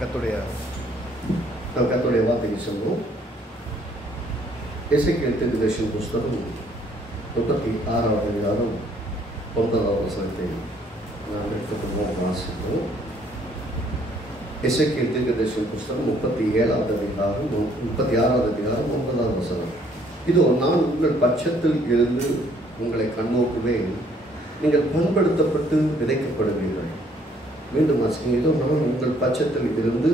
கர்த்தருடைய வார்த்தைக்கு செல்வோம். எசேக்கியேல் தீர்க்கதரிசியின் புஸ்தகம் 36வது அதிகாரம் 9வது வசனத்தை நாம் எடுத்துக்கொள்வோம், வாசிப்போம். எசேக்கியேல் தீர்க்கதரிசியின் புஸ்தகம் 36வது அதிகாரம் 9வது வசனம். இதோ நான் உங்கள் பட்சத்தில் இருந்து உங்களை கண்ணோக்குவேன், நீங்கள் பண்படுத்தப்பட்டு விதைக்கப்படுவீர்கள். மீண்டும் வாசிங்க. இதோ நான் உங்கள் பட்சத்தில் இருந்து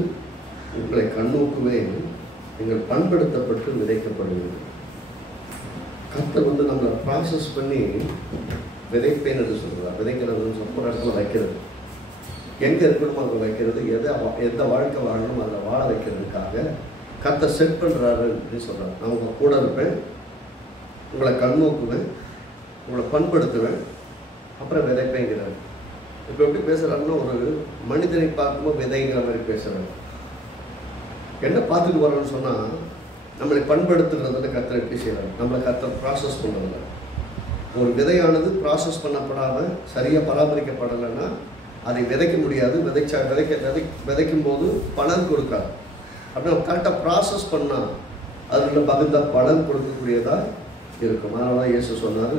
உங்களை கண்ணோக்குவேன், நீங்கள் பண்படுத்தப்பட்டு விதைக்கப்படுவீர்கள். கர்த்தர் நம்மளை ப்ராசஸ் பண்ணி விதைப்பேன் என்று சொல்கிறார். விதைக்கிறதுன்னு சொல்ல ஒரு இடத்துல வைக்கிறது, எங்கே இருக்கணுமோ அங்கே வைக்கிறது, எந்த வாழ்க்கை வாழணும் அதில் வாழ வைக்கிறதுக்காக கர்த்தர் செட் பண்ணுறாரு அப்படின்னு சொல்கிறார். நான் உங்கள் கூட இருப்பேன், உங்களை கண்ணோக்குவேன், உங்களை பண்படுத்துவேன், அப்புறம் விதைப்பேங்கிறார். இப்போ எப்படி பேசுகிறாருன்னா, ஒரு மனிதனை பார்க்கும்போது விதைங்கிற மாதிரி பேசுகிறார். என்ன பார்த்துட்டு வரோன்னு சொன்னால், நம்மளை பண்படுத்துகிறதுல கர்த்தர் எப்படி செய்கிறார், நம்மளை கர்த்தர் ப்ராசஸ் பண்ணுறதில்ல. ஒரு விதையானது ப்ராசஸ் பண்ணப்படாமல் சரியாக பராமரிக்கப்படலைன்னா அதை விதைக்க முடியாது. விதைக்கும் போது பலன் கொடுக்காது. அப்படி நம்ம கரெக்டாக ப்ராசஸ் பண்ணால் அதில் பகுந்த பலன் கொடுக்கக்கூடியதாக இருக்கும். அதனால தான் இயேசு சொன்னார்,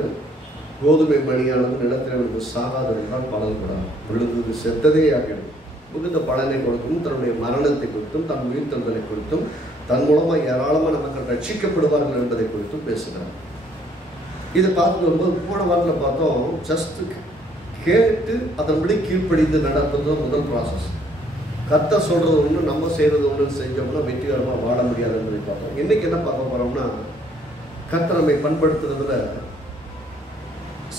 கோதுமை மணியானது நிலத்தில் விழுந்து சாகாதிருந்தால் பலன் கூடாது, விழுந்தது செத்ததே ஆகிடும். மிகுந்த பலனை கொடுக்கும், தன்னுடைய மரணத்தை குறித்தும் தன் உயிர்த்தெழுதலை குறித்தும் தன் மூலமாக ஏராளமாக நமக்கு ரட்சிக்கப்படுவார்கள் என்பதை குறித்தும் பேசுகிறார். இதை பார்த்துட்டு வரும்போது போன வாரத்தில் பார்த்தோம், ஜஸ்ட் கேட்டு அதன்படி கீழ்ப்படிந்து நடப்பது தான் முதல் ப்ராசஸ். கர்த்தர் சொல்கிறது ஒன்று, நம்ம செய்கிறது ஒன்று செஞ்சோம்னா வெற்றிகரமாக வாழ முடியாது என்பதை பார்த்தோம். இன்றைக்கி என்ன பார்க்க போகிறோம்னா, கர்த்தர் நம்மை பண்படுத்துறதுல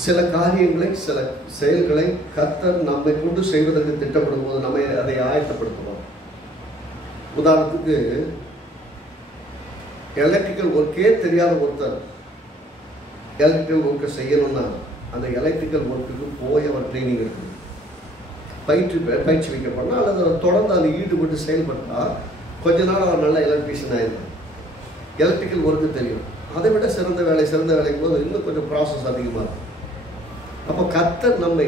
சில காரியங்களை, சில செயல்களை கர்த்தர் நம்மை கொண்டு செய்வதற்கு திட்டப்படும் போது நம்ம அதை ஆயத்தப்படுத்துவோம். உதாரணத்துக்கு, எலக்ட்ரிக்கல் ஒர்க்கே தெரியாத ஒருத்தர் எலக்ட்ரிக்கல் ஒர்க்கை செய்யணும்னா அந்த எலக்ட்ரிக்கல் ஒர்க்குக்கு போய் அவர் ட்ரைனிங் இருக்குது, பயிற்சி வைக்கப்படணும், அல்லது அவர் தொடர்ந்து அதில் ஈடுபட்டு செயல்பட்டால் கொஞ்ச நாள் அவர் நல்ல எலக்ட்ரீஷியன் ஆகிடும். எலக்ட்ரிக்கல் ஒர்க்கு தெரியும். அதை விட சிறந்த வேலைக்கு போது இன்னும் கொஞ்சம் ப்ராசஸ் அதிகமாக இருக்கும். அப்போ கர்த்தர் நம்மை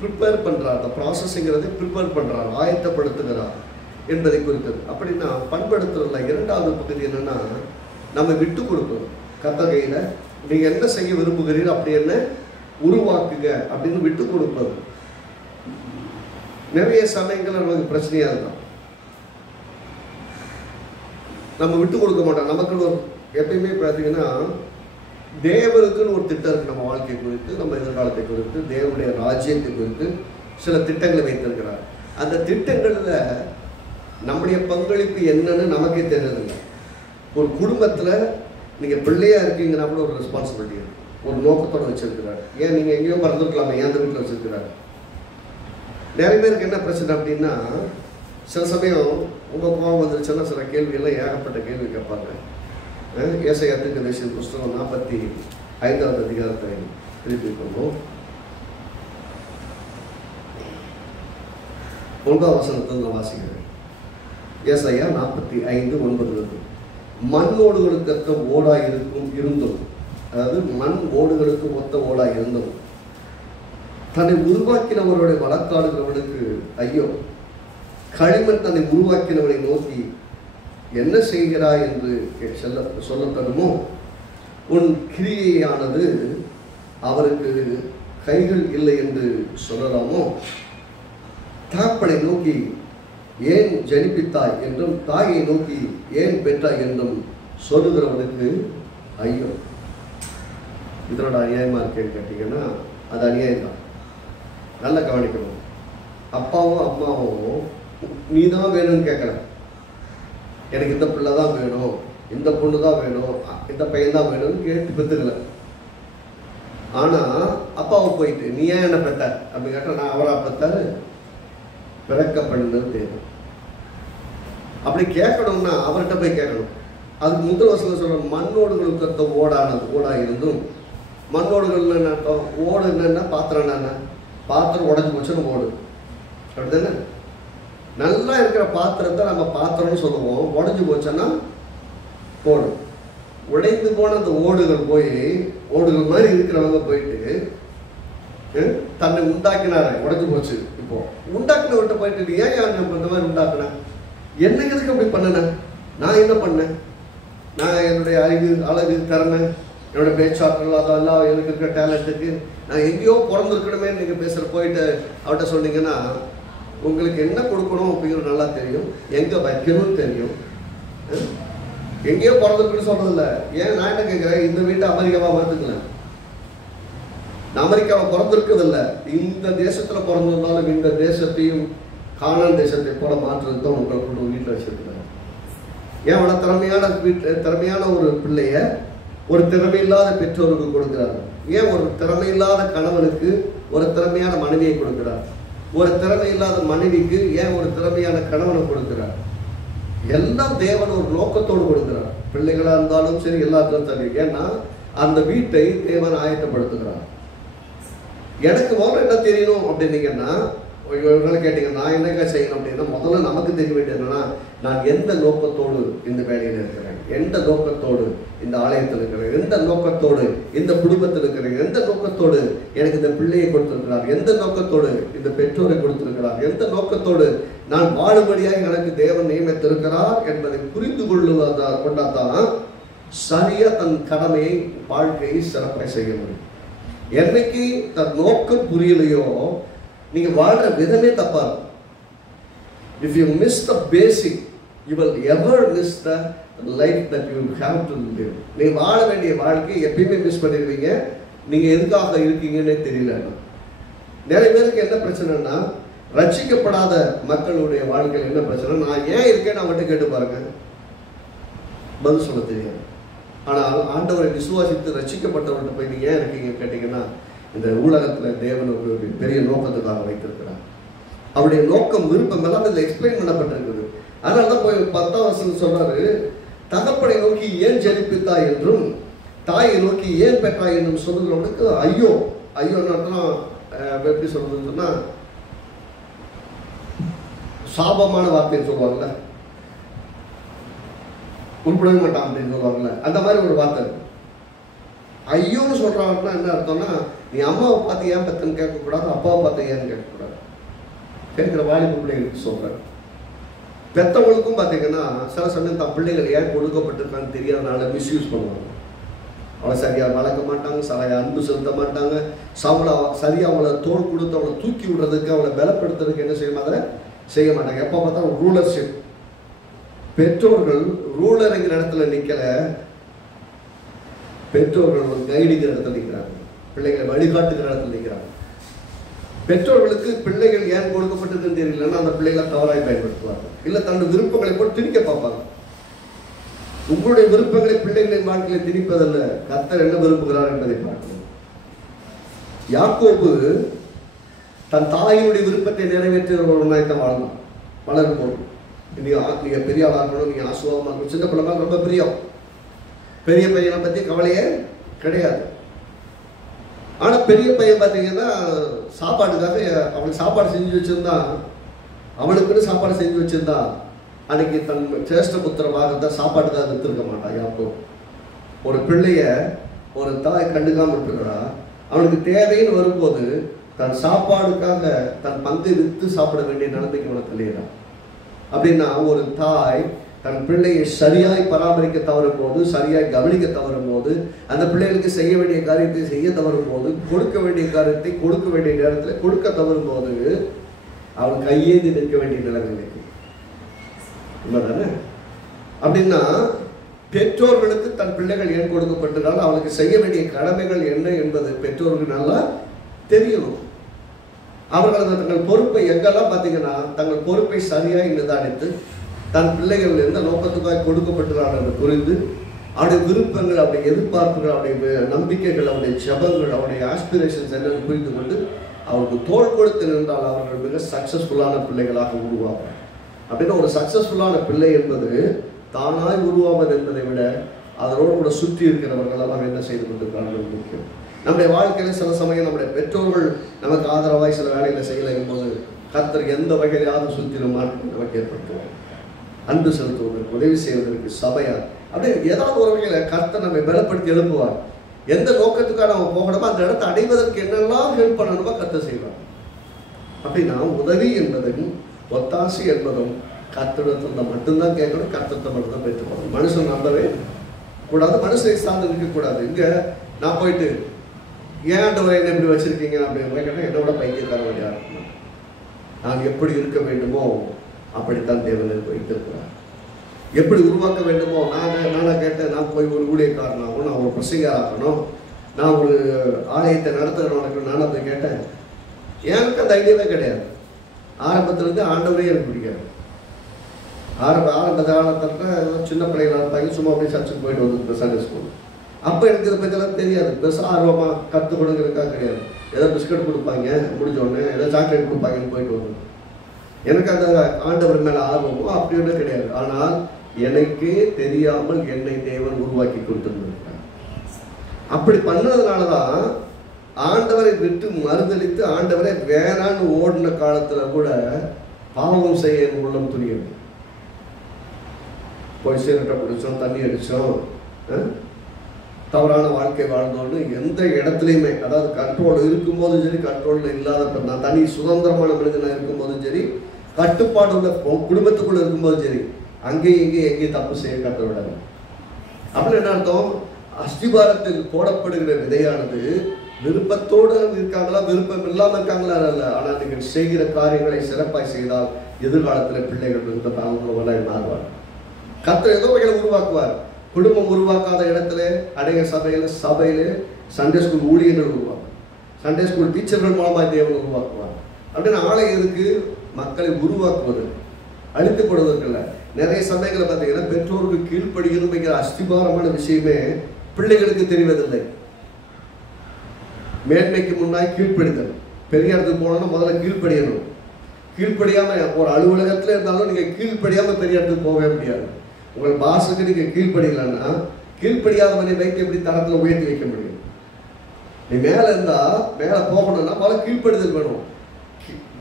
ப்ரிப்பேர் பண்ணுறார், அந்த ப்ராசஸுங்கிறதை ப்ரிப்பேர் பண்ணுறார், ஆயத்தப்படுத்துகிறார் என்பதை குறித்தது. அப்படின்னா பண்படுத்துறதுல இரண்டாவது பகுதி என்னென்னா, நம்ம விட்டு கொடுக்கணும். கர்த்தர் கையில் நீங்கள் என்ன செய்ய விரும்புகிறீர்கள் அப்படி என்ன உருவாக்குங்க அப்படின்னு விட்டு கொடுப்பது. நிறைய சமயங்கள் நமக்கு பிரச்சனையாக இருக்கும், நம்ம விட்டு கொடுக்க மாட்டோம். நமக்குன்னு ஒரு எப்பயுமே பார்த்தீங்கன்னா, தேவனுக்குன்னு ஒரு திட்டம் இருக்குது நம்ம வாழ்க்கை குறித்து, நம்ம எதிர்காலத்தை குறித்து, தேவனுடைய ராஜ்யத்தை குறித்து சில திட்டங்களை வைத்திருக்கிறார். அந்த திட்டங்களில் நம்முடைய பங்களிப்பு என்னன்னு நமக்கே தெரியறதில்லை. ஒரு குடும்பத்தில் நீங்கள் பிள்ளையாக இருக்கீங்கன்னா கூட ஒரு ரெஸ்பான்சிபிலிட்டி இருக்குது, ஒரு நோக்கத்தோடு வச்சுருக்கிறார். ஏன் நீங்கள் எங்கேயோ மறந்துருக்கலாமே, ஏன் அந்த வீட்டில் வச்சுருக்கிறார். நிறைய பேருக்கு என்ன பிரச்சனை அப்படின்னா, சில சமயம் உங்கள் கோபம் வந்துருச்சுன்னா சில கேள்வியெல்லாம் ஏகப்பட்ட கேள்வி கேட்பாங்க. ஏசாயா தீர்க்கதரிசியின் புஸ்தகம் 45வது அதிகாரத்தை திருப்பி கொள்வோம். 9வது வசனத்தில் நான் வாசிக்கிறேன். ஏசாயா 45:9. மண் ஓடுகளுக்கு ஒத்த ஓடாய் இருந்தும், அதாவது மண் ஓடுகளுக்கு ஒத்த ஓடாய் இருந்தும் தன்னை உருவாக்கினவருடைய வழக்காடுகிறவனுக்கு ஐயோ, களிமண் தன்னை உருவாக்கினவனை நோக்கி என்ன செய்கிறாய் என்று சொல்லத்தடுமோ, உன் கிரியையானது அவருக்கு கைகள் இல்லை என்று சொல்லலாமோ, தாப்பனை நோக்கி ஏன் ஜனிப்பித்தாய் என்றும் தாயை நோக்கி ஏன் பெற்றாய் என்றும் சொல்லுகிறவனுக்கு ஐயோ. இதனோட அநியாயமாக இருக்கேன்னு கேட்டீங்கன்னா அது அநியாயம் தான். நல்லா கவனிக்கணும். அப்பாவும் அம்மாவும் நீ தான் வேணும்னு கேட்கல, எனக்கு இந்த பிள்ளை தான் வேணும், இந்த பொண்ணு தான் வேணும், இந்த பையன் தான் வேணும்னு கேட்டு பெற்றுக்கல. ஆனால் அப்பாவை போயிட்டு நீ ஏன் என்ன பெற்ற அப்படின்னு கேட்டால், நான் அவரா பெற்றாரு, பிறக்க பண்ணுன்னு தெரியும். அப்படி கேட்கணும்னா அவர்கிட்ட போய் கேட்கணும். அதுக்கு முதல் வசனம் சொல்ற, மண்ணோடுகளுக்கு ஒத்த ஓடா இருந்தும். மண்ணோடுகள் என்ன அர்த்தம்? ஓடு என்னன்னா பாத்திரம் என்ன, பாத்திரம் உடஞ்சி போச்சுன்னு ஓடு, அப்படிதானே? நல்லா இருக்கிற பாத்திரத்தை நம்ம பாத்திரம்னு சொல்லுவோம், உடஞ்சி போச்சுன்னா ஓடு. உடைந்து போன அந்த ஓடுகள் ஓடுகள் மாதிரி இருக்கிறவங்க போயிட்டு தன்னை உண்டாக்கினார, உடஞ்சி போச்சு. இப்போ உண்டாக்குனவர்கிட்ட போயிட்டு ஏன் நம்ம இந்த மாதிரி உண்டாக்குன, என்ன எதுக்கு அப்படி பண்ணினேன்? நான் என்ன பண்ணேன்? நான் என்னுடைய அறிவு, அழகு, திறமை, என்னோட பேச்சாற்றல், அதெல்லாம் எனக்கு இருக்கிற டேலண்ட்டுக்கு நான் எங்கேயோ பிறந்திருக்கணுமே நீங்கள் பேசுகிற போயிட்டு அவர்கிட்ட சொன்னீங்கன்னா உங்களுக்கு என்ன கொடுக்கணும் அப்படிங்கிறது நல்லா தெரியும், எங்கே வைக்கணும்னு தெரியும். எங்கேயோ பிறந்திருக்குன்னு சொல்றதில்ல. ஏன் நான் என்ன கேட்குறேன், இந்த வீட்டை அமெரிக்காவாக மாற்றுக்கல. நான் அமெரிக்காவை பிறந்திருக்கிறதில்ல, இந்த தேசத்தில் பிறந்திருந்தாலும் இந்த தேசத்தையும் கானான் தேசத்தை போல மாற்றுறது தான் உங்களை கொண்டு வீட்டில் வச்சிருக்கிறாங்க. ஏன் அவ்வளோ திறமையான ஒரு பிள்ளைய ஒரு திறமையில்லாத பெற்றோருக்கு கொடுக்கிறார்? ஏன் ஒரு திறமையில்லாத கணவனுக்கு ஒரு திறமையான மனைவியை கொடுக்கிறார்? ஒரு திறமையில்லாத மனைவிக்கு ஏன் ஒரு திறமையான கணவனை கொடுக்கிறார்? எல்லாம் தேவன் ஒரு நோக்கத்தோடு கொடுக்கிறார். பிள்ளைகளாக இருந்தாலும் சரி, எல்லாத்துக்கும் சரி. ஏன்னா அந்த வீட்டை தேவன் ஆயத்தப்படுத்துகிறார். எனக்கு முதல்ல என்ன தெரியணும் அப்படின்னீங்கன்னா, கேட்டீங்க நான் என்னங்க செய்யணும் அப்படின்னா, முதல்ல நமக்கு தெரிய வேண்டியது என்னன்னா, நான் எந்த நோக்கத்தோடு இந்த வேலையில் இருக்கிறேன், எந்த நோக்கத்தோடு இந்த ஆலயத்தில் இருக்கிறேன், எந்த நோக்கத்தோடு இந்த குடும்பத்தில் இருக்கிறேன், எந்த நோக்கத்தோடு எனக்கு இந்த பிள்ளையை கொடுத்திருக்கிறார், எந்த நோக்கத்தோடு இந்த பெற்றோரை கொடுத்திருக்கிறார், எந்த நோக்கத்தோடு நான் வாழும்படியாக எனக்கு தேவன் நியமித்திருக்கிறார் என்பதை புரிந்து கொண்டாதான் சரியா தன் கடமையை, வாழ்க்கையை சிறப்பாக செய்ய முடியும். என்னைக்கு தன் நோக்கம் புரியலையோ நீங்க வாழ்ற விதமே தப்பா இருக்கும். If you miss the basic, you will ever miss the life that you have to live. நீங்க வாழ வேண்டிய வாழ்க்கையை எப்பயுமே மிஸ் பண்ணிடுவீங்க. நீங்க எதுக்காக இருக்கீங்கன்னே தெரியல. நிறைய பேருக்கு என்ன பிரச்சனைனா, ரட்சிக்கப்படாத மக்களுடைய வாழ்க்கையில் என்ன பிரச்சனை, நான் ஏன் இருக்கேன்னு அவங்ககிட்ட கேட்டு பாருங்க, பதில் சொல்ல தெரியாது. ஆனால் ஆண்டவரை விசுவாசித்து ரட்சிக்கப்பட்டவர்கிட்ட போய் நீங்க ஏன் இருக்கீங்க கேட்டீங்கன்னா, இந்த உலகத்துல தேவன் ஒரு பெரிய நோக்கத்துக்காக வைத்திருக்கிறார். அவருடைய நோக்கம், விருப்பம் எல்லாம் இதில் எக்ஸ்பிளைன் பண்ணப்பட்டிருக்குது. அதனாலதான் போய் 10ஆம் வசனம் சொல்றாரு, தகப்பனை நோக்கி ஏன் ஜெனிப்பித்தாய் என்றும் தாயை நோக்கி ஏன் பெற்றாய் என்றும் சொல்லுகிறவனுக்கு ஐயோ. ஐயோ எப்படி சொல்றதுன்னு சொன்னா, சாபமான வார்த்தைன்னு சொல்லுவாங்கல்ல, உருப்படவே மாட்டான் அப்படின்னு சொல்லுவாங்கல்ல, அந்த மாதிரி ஒரு வார்த்தை. ஐயோன்னு சொல்றாங்கன்னா என்ன அர்த்தம்னா, நீ அம்மாவை பார்த்து ஏன் பத்துன்னு கேட்கக்கூடாது, அப்பாவை பார்த்து ஏன்னு கேட்கக்கூடாது. கேட்கிற வாலிப பிள்ளைகளுக்கு சொல்றேன். பெற்றவங்களுக்கும் பார்த்தீங்கன்னா சில சமயம் தன் பிள்ளைகள் ஏன் கொடுக்கப்பட்டிருக்கான்னு தெரியாதனால மிஸ்யூஸ் பண்ணுவாங்க. அவளை சரியாக வளர்க்க மாட்டாங்க, சரியாக அன்பு செலுத்த மாட்டாங்க, சரியாக அவளை தோல் கொடுத்து அவளை தூக்கி விடுறதுக்கு, அவளை பலப்படுத்துறதுக்கு என்ன செய்ய மாட்டாங்க. எப்போ பார்த்தா ரூலர்ஷிப். பெற்றோர்கள் ரூலருங்கிற இடத்துல நிற்கல, பெற்றோர்கள் ஒரு கைடுங்கிற இடத்துல நிற்கிறாங்க, பிள்ளைகளை வழிகாட்டுகிற இடத்துல நிற்கிறாங்க. பெற்றோர்களுக்கு பிள்ளைகள் ஏன் கொடுக்கப்பட்டதுன்னு தெரியலன்னா அந்த பிள்ளைகளை தவறாய் பயன்படுத்துவாங்க, இல்லை தன்னுடைய விருப்பங்களை போட்டு திணிக்க பார்ப்பாங்க. உங்களுடைய விருப்பங்களை பிள்ளைகளின் வாழ்க்கையை திணிப்பதல்ல, கர்த்தர் என்ன விரும்புகிறார் என்பதை பார்க்கணும். யாக்கோபு தன் தாயினுடைய விருப்பத்தை நிறைவேற்றுகிறவர்களாய் தான் வாழணும். வளரும் போது நீங்க பெரிய ஆளாக இருக்கணும், நீங்க ஆசுவாதமாக இருக்கணும். சின்ன பிள்ளைங்க ரொம்ப பிரியம், பெரிய பையனை பற்றி கவலையே கிடையாது. ஆனால் பெரிய பையன் பார்த்தீங்கன்னா சாப்பாட்டுக்காக அவனுக்கு சாப்பாடு செஞ்சு வச்சுருந்தா, அவனுக்குன்னு சாப்பாடு செஞ்சு வச்சுருந்தா அன்னைக்கு தன் சேஷ்ட புத்திரமாக தான் சாப்பாட்டுக்காக விற்றுருக்க மாட்டான். யாப்போ ஒரு பிள்ளைய ஒரு தாய் கண்டுக்காமல் இருக்கிறா, அவனுக்கு தேவைன்னு வரும்போது தன் சாப்பாடுக்காக தன் பங்கை விற்று சாப்பிட வேண்டிய நிலைமைக்கு அவனை தள்ளிடுறான். அப்படின்னா ஒரு தாய் தன் பிள்ளையை சரியாய் பராமரிக்க தவறும் போது, சரியாய் கவனிக்க தவறும் போது, அந்த பிள்ளைகளுக்கு செய்ய வேண்டிய காரியத்தை செய்ய தவறும் போது, கொடுக்க வேண்டிய காரியத்தை கொடுக்க வேண்டிய நேரத்தில் கொடுக்க தவறும் போது அவன் கையேந்தி நிற்க வேண்டிய நிலைமை தானே. அப்படின்னா பெற்றோர்களுக்கு தன் பிள்ளைகள் ஏன் கொடுக்கப்பட்டதால் அவளுக்கு செய்ய வேண்டிய கடமைகள் என்ன என்பது பெற்றோர்களுக்கு நல்லா தெரியணும். அவர்கள் தங்கள் பொறுப்பை எங்கெல்லாம் பார்த்தீங்கன்னா தங்கள் பொறுப்பை சரியாக நிதானித்து தன் பிள்ளைகள் எந்த நோக்கத்துக்காக கொடுக்கப்பட்டுள்ளார் என்று புரிந்து அவருடைய விருப்பங்கள், அவருடைய எதிர்பார்ப்புகள், அவருடைய நம்பிக்கைகள், அவருடைய ஜபங்கள், அவருடைய ஆஸ்பிரேஷன்ஸ் என்னன்னு புரிந்து கொண்டு அவருக்கு தோள் கொடுத்து நின்றால் அவர்கள் மிக சக்சஸ்ஃபுல்லான பிள்ளைகளாக உருவாகும். அப்படின்னா ஒரு சக்சஸ்ஃபுல்லான பிள்ளை என்பது தானாய் உருவாவது என்பதை விட அதனோடு கூட சுற்றி இருக்கிறவர்கள் எல்லாம் என்ன செய்து கொண்டிருக்கிறார்கள் முக்கியம். நம்முடைய வாழ்க்கையில சில சமயம் நம்முடைய பெற்றோர்கள் நமக்கு ஆதரவாய் சில வேலைகளை செய்யலையும் போது கர்த்தர் எந்த வகையிலாவது சுற்றிலும் மாற்றம் நமக்கு ஏற்படுத்துவார். அன்பு செலுத்துவதற்கு, உதவி செய்வதற்கு, சபையார் அப்படியே ஏதாவது ஒரு வகையில் கர்த்தர் நம்மை பலப்படுத்தி எழுப்புவார். எந்த நோக்கத்துக்காக நம்ம போகணுமோ அந்த இடத்தை அடைவதற்கு என்னெல்லாம் ஹெல்ப் பண்ணணுமோ கர்த்தர் செய்வார். அப்படின்னா உதவி என்பதும் ஒத்தாசி என்பதும் கர்த்தரிடத்துல மட்டும்தான் கேட்கணும், கர்த்தரிடத்தை மட்டும்தான் பெற்றுக்கணும். மனுஷன் நம்பவே கூடாது, மனுஷனை சார்ந்து இருக்கக்கூடாது. இங்கே நான் போயிட்டு ஏன் ஆண்டவரை என்ன இப்படி வச்சிருக்கீங்க அப்படின்னு கேட்டால் என்னோட பைத்தியக்கார வழியாக இருக்கணும். நான் எப்படி இருக்க வேண்டுமோ அப்படித்தான் தேவன் வைத்திருக்கிறார். எப்படி உருவாக்க வேண்டுமோ நானாக கேட்டேன். நான் போய் ஒரு ஊழியக்காரனாகவும், நான் ஒரு பிரசங்கராகணும், நான் ஒரு ஆலயத்தை நடத்துகிறவனுக்கு நானாக போய் கேட்டேன். எனக்கு அந்த ஐடியாவே கிடையாது. ஆரம்பத்துலேருந்து ஆண்டவரே எனக்கு பிடிக்காது. ஆரம்ப காலத்தில் சின்ன பிள்ளைகளாக இருப்பாங்க, சும்மா அப்படியே சர்ச்சுக்கு போயிட்டு வந்து சண்டே ஸ்கூல். அப்போ எனக்கு இதை பற்றிலாம் தெரியாது. பெருசாக ஆர்வமாக கற்றுக்கொடுங்கிறதுக்காக கிடையாது. ஏதோ பிஸ்கட் கொடுப்பாங்க, முடிஞ்சோடனே ஏதோ சாக்லேட் கொடுப்பாங்கன்னு போயிட்டு வந்தோம். எனக்கு அந்த ஆண்டவர் மேலே ஆர்வமோ அப்படி ஒன்றும் கிடையாது. ஆனால் எனக்கே தெரியாமல் என்னை தேவன் உருவாக்கி கொடுத்துருந்துருக்கார். அப்படி பண்ணதுனால தான் ஆண்டவரை விட்டு மறுதளித்து ஆண்டவரை வேணான்னு ஓடின காலத்தில் கூட பாவம் செய்ய உள்ளம் துணியது. போய் சீரட்டை பிடிச்சோம், தண்ணி அடித்தோம், தவறான வாழ்க்கை வாழ்ந்தோன்னு எந்த இடத்துலையுமே, அதாவது கண்ட்ரோல் இருக்கும்போதும் சரி, கண்ட்ரோலில் இல்லாத நான் தனி சுதந்திரமான மனிதனாக இருக்கும்போதும் சரி, கட்டுப்பாடு உள்ள குடும்பத்துக்குள்ளே இருக்கும்போதும் சரி, அங்கேயும் எங்கேயும் தப்பு செய்ய கற்று விடாது. அப்படின்னு என்ன அர்த்தம்? அஸ்திபாரத்தில் போடப்படுகிற விதையானது விருப்பத்தோடு இருக்காங்களா, விருப்பம் இல்லாமல் இருக்காங்களா அல்ல. ஆனால் நீங்கள் செய்கிற காரியங்களை சிறப்பாய் செய்தால் எதிர்காலத்தில் பிள்ளைகள் இருந்த அவங்களோட மாறுவார். கர்த்தர் ஏதோ வகையில் உருவாக்குவார். குடும்பம் உருவாக்காத இடத்துல அநேக சபையில் சண்டே ஸ்கூல் ஊழியர்கள் உருவாக்கும். சண்டே ஸ்கூல் டீச்சர்கள் மூலமாக தேவன் உருவாக்குவார். அப்படின்னு ஆலயத்துக்கு மக்களை உருவாக்குவது, அழித்துப்படுவதற்கில்லை. நிறைய சமயங்களை பார்த்தீங்கன்னா பெற்றோருக்கு கீழ்ப்படிக்கணும் வைக்கிற அஸ்திபாரமான விஷயமே பிள்ளைகளுக்கு தெரிவதில்லை. மேன்மைக்கு முன்னாடி கீழ்ப்படிதல். பெரிய இடத்துக்கு போனோம்னா முதல்ல கீழ்ப்படியணும். கீழ்ப்படியாமல் ஒரு அலுவலகத்தில் இருந்தாலும் நீங்கள் கீழ்ப்படியாமல் பெரிய இடத்துக்கு போகவே முடியாது. உங்கள் பாஸுக்கு நீங்கள் கீழ்ப்படியலைன்னா கீழ்ப்படியாதவனை வைத்து எப்படி தரத்தில் உயர்த்தி வைக்க முடியும்? நீ மேலே இருந்தால் மேலே போகணும்னா பல கீழ்ப்படிதல் வேணும்.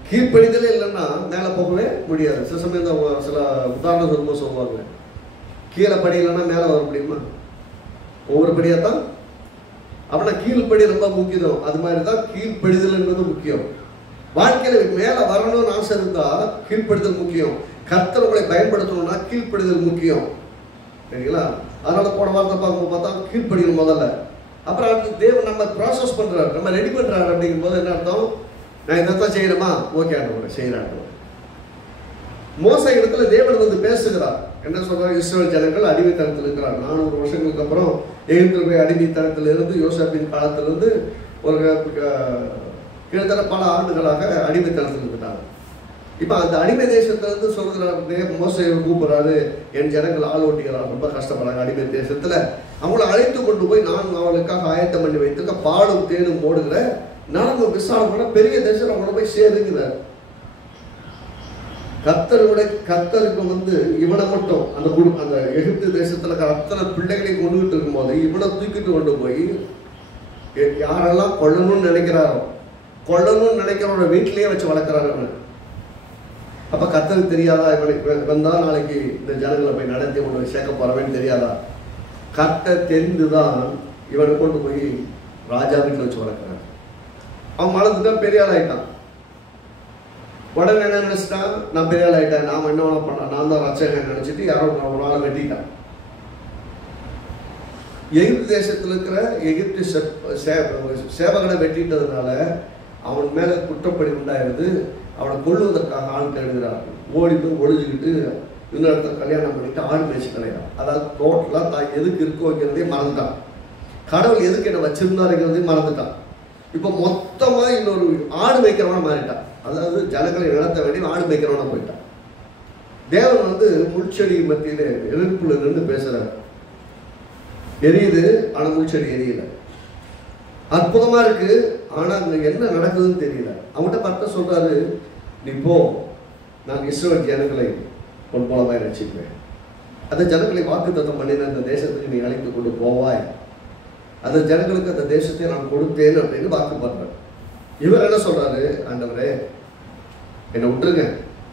கீழ்ப்படிதலே இல்லைன்னா மேலே போகவே முடியாது. சில சமயம் சில உதாரணம் சொல்லும்போது சொல்லுவாங்க, கீழே படியலைன்னா மேலே வர முடியுமா? ஒவ்வொரு படியாக தான். அப்படின்னா கீழ்ப்படி ரொம்ப முக்கியம். அது மாதிரி தான் கீழ்ப்படிதல் என்பது முக்கியம். வாழ்க்கையில் மேலே வரணும்னு ஆசை இருந்தால் கீழ்ப்படிதல் முக்கியம். கர்த்தர் உங்களை பயன்படுத்தணும்னா கீழ்ப்படிதல் முக்கியம். சரிங்களா? அதனால போன வாரத்தை பார்த்தா கீழ்ப்படியணும் முதல்ல. அப்புறம் அடுத்து தேவன் நம்ம ப்ராசஸ் பண்ணுறாரு, நம்ம ரெடி பண்ணுறாரு. அப்படிங்கும் போது என்ன அர்த்தம்? நான் இதைத்தான் செய்யணுமா? ஓகே ஆண்டவரே செய்கிறாங்க. மோசே இடத்துல தேவன் வந்து பேசுகிறார். என்ன சொல்றாரு? இஸ்ரவேல் ஜனங்கள் அடிமைத்தனத்தில் இருக்கிறார். 400 வருஷங்களுக்கு அப்புறம் எகிப்தில் போய் அடிமைத்தனத்திலிருந்து யோசேப்பின் காலத்திலிருந்து ஒரு கிட்டத்தட்ட பல ஆண்டுகளாக அடிமைத்தனத்தில் இருந்துட்டாங்க. இப்போ அந்த அடிமை தேசத்திலிருந்து சொல்கிறார், மோசே கூப்பிடுறாரு, என் ஜனங்கள் ஆள் ஓட்டிக்கிறார், ரொம்ப கஷ்டப்படுறாங்க அடிமை தேசத்தில். அவங்கள அழைத்து கொண்டு போய் நான் அவளுக்காக ஆயத்தம் பண்ணி வைத்திருக்க பாலும் தேனும் ஓடுகிற நலங்கு விசாலமான பெரிய தேசம் அவங்கள போய் சேருங்கிறார். கர்த்தருக்கு வந்து இவனை மட்டும் அந்த எகிப்து தேசத்துல அத்தனை பிள்ளைகளை கொண்டுகிட்டு இருக்கும்போது இவனை தூக்கிட்டு கொண்டு போய் யாரெல்லாம் கொல்லணும்னு நினைக்கிறாரோ, கொல்லணும்னு நினைக்கிறவனோட வீட்டிலேயே வச்சு வளர்க்குறாரு. அப்ப கர்த்தருக்கு தெரியாதா இவனுக்கு வந்தா நாளைக்கு இந்த ஜனங்களை போய் நடத்தி கொண்டு சேர்க்க போறவன்னு தெரியாதா? கர்த்தர் தெரிந்துதான் இவனை கொண்டு போய் ராஜா வீட்டில் வச்சு வளர்க்குறாரு. அவன் வளர்ந்துட்டான், பெரிய ஆள் ஆயிட்டான். உடனே என்ன நினைச்சிட்டான்? நான் பெரிய ஆள் ஆயிட்டேன், நாம என்ன பண்ண, நான் தான் ரட்சகன் நினைச்சிட்டு யாரோ ஒரு ஆளை வெட்டிட்டான். எகிப்து தேசத்தில் இருக்கிற எகிப்து சேவகனை வெட்டிட்டதுனால அவன் மேல குற்றப்படி உண்டாயிருது. அவனை கொள்வதற்காக ஆள் தேடுகிறார்கள். ஓடி போய் ஒழிஞ்சுக்கிட்டு இன்னொருத்த கல்யாணம் பண்ணிட்டு ஆடு மேய்ச்சி கிடையாது. அதாவது டோட்டலா தான் எதுக்கு இருக்கோங்கிறதே மறந்துட்டான். கடவுள் எதுக்கு என்ன வச்சிருந்தாருங்கிறதையும் மறந்துட்டான். இப்போ மொத்தமா இன்னொரு ஆடு மேய்க்கிறவன மாறிட்டான். அதாவது ஜனங்களை நடத்த வேண்டிய ஆடு மேய்க்கிறவன போயிட்டான். தேவன் வந்து முள்செடி மத்தியில எதிர்ப்புல இருந்து பேசுறாரு. எரியுது, ஆனா முள்செடி எரியல. அற்புதமா இருக்கு, ஆனா அங்க என்ன நடக்குதுன்னு தெரியல. அவங்ககிட்ட பார்த்து சொல்றாரு, நீ போ, நான் இஸ்ரவேல் ஜனங்களை உன் மூலமாய் ரட்சிப்பேன். அந்த ஜனங்களை வாக்குத்தத்தம் பண்ணின அந்த தேசத்துக்கு நீ அழைத்து கொண்டு போவாய். அந்த ஜனங்களுக்கு அந்த தேசத்தை நான் கொடுத்தேன் அப்படின்னு வாக்கு பண்றேன். இவர் என்ன சொல்றாரு? ஆண்டவரே என்னை விட்டுருங்க,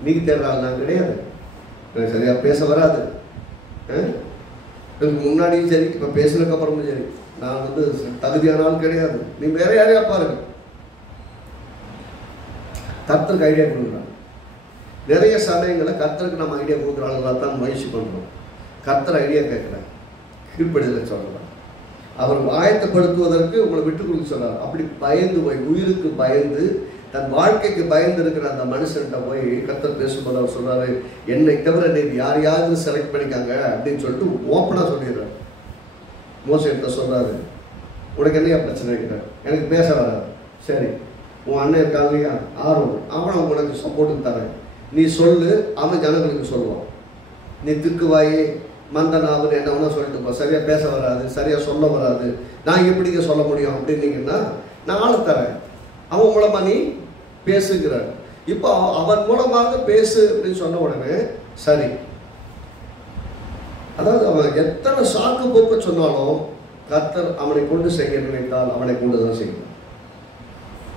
நீங்க தேடுறாள் நான் கிடையாது, எனக்கு சரியா பேச வராது, எனக்கு முன்னாடியும் சரி இப்ப பேசினதுக்கு அப்புறமும் சரி நான் வந்து தகுதியான ஆள் கிடையாது, நீ வேற யாரையா பாருங்க. கர்த்தருக்கு ஐடியா கொடுக்குறாங்க. நிறைய சமயங்களில் கர்த்தருக்கு நம்ம ஐடியா கொடுக்குறாங்களா தான் முயற்சி பண்ணுறோம். கர்த்தர் ஐடியா கேட்குறேன், கீழ்ப்படிதலை சொல்லலாம். அவர் ஆயத்தப்படுத்துவதற்கு உங்களை விட்டு கொடுக்க சொன்னார். அப்படி பயந்து போய், உயிருக்கு பயந்து, தன் வாழ்க்கைக்கு பயந்து இருக்கிற அந்த மனுஷன்கிட்ட போய் கர்த்தர் பேசும்போது அவர் சொல்றாரு, என்னை தவிர நீ யாரையாவது செலக்ட் பண்ணிக்காங்க அப்படின்னு சொல்லிட்டு ஓப்பனாக சொல்லிடுறாரு. மோசேட்ட சொல்றாரு, உனக்கு என்னையா பிரச்சனை இருக்கிறார், எனக்கு பேச வராது. சரி, உன் அண்ணன் இருக்காங்க இல்லையா ஆர்வம், அவனை உனக்கு சப்போர்ட்டுக்கு தரேன், நீ சொல்லு, அவன் ஜனங்களுக்கு சொல்லுவான். நீ திக்குவாயே மந்தனாவது என்ன ஒன்றா சொல்லிட்டு போ, சரியாக பேச வராது, சரியாக சொல்ல வராது, நான் எப்படிங்க சொல்ல முடியும் அப்படின்னீங்கன்னா நான் ஆளை தரேன், அவன் மூலமாக நீ பேசுகிறார். இப்போ அவன் மூலமாக பேசு அப்படின்னு சொன்ன உடனே சரி. அதாவது அவன் எத்தனை சாக்கு போக்க சொன்னாலும் கர்த்தர் அவனை கொண்டு செய்ய நினைத்தால் அவனை கொண்டு தான் செய்யணும்.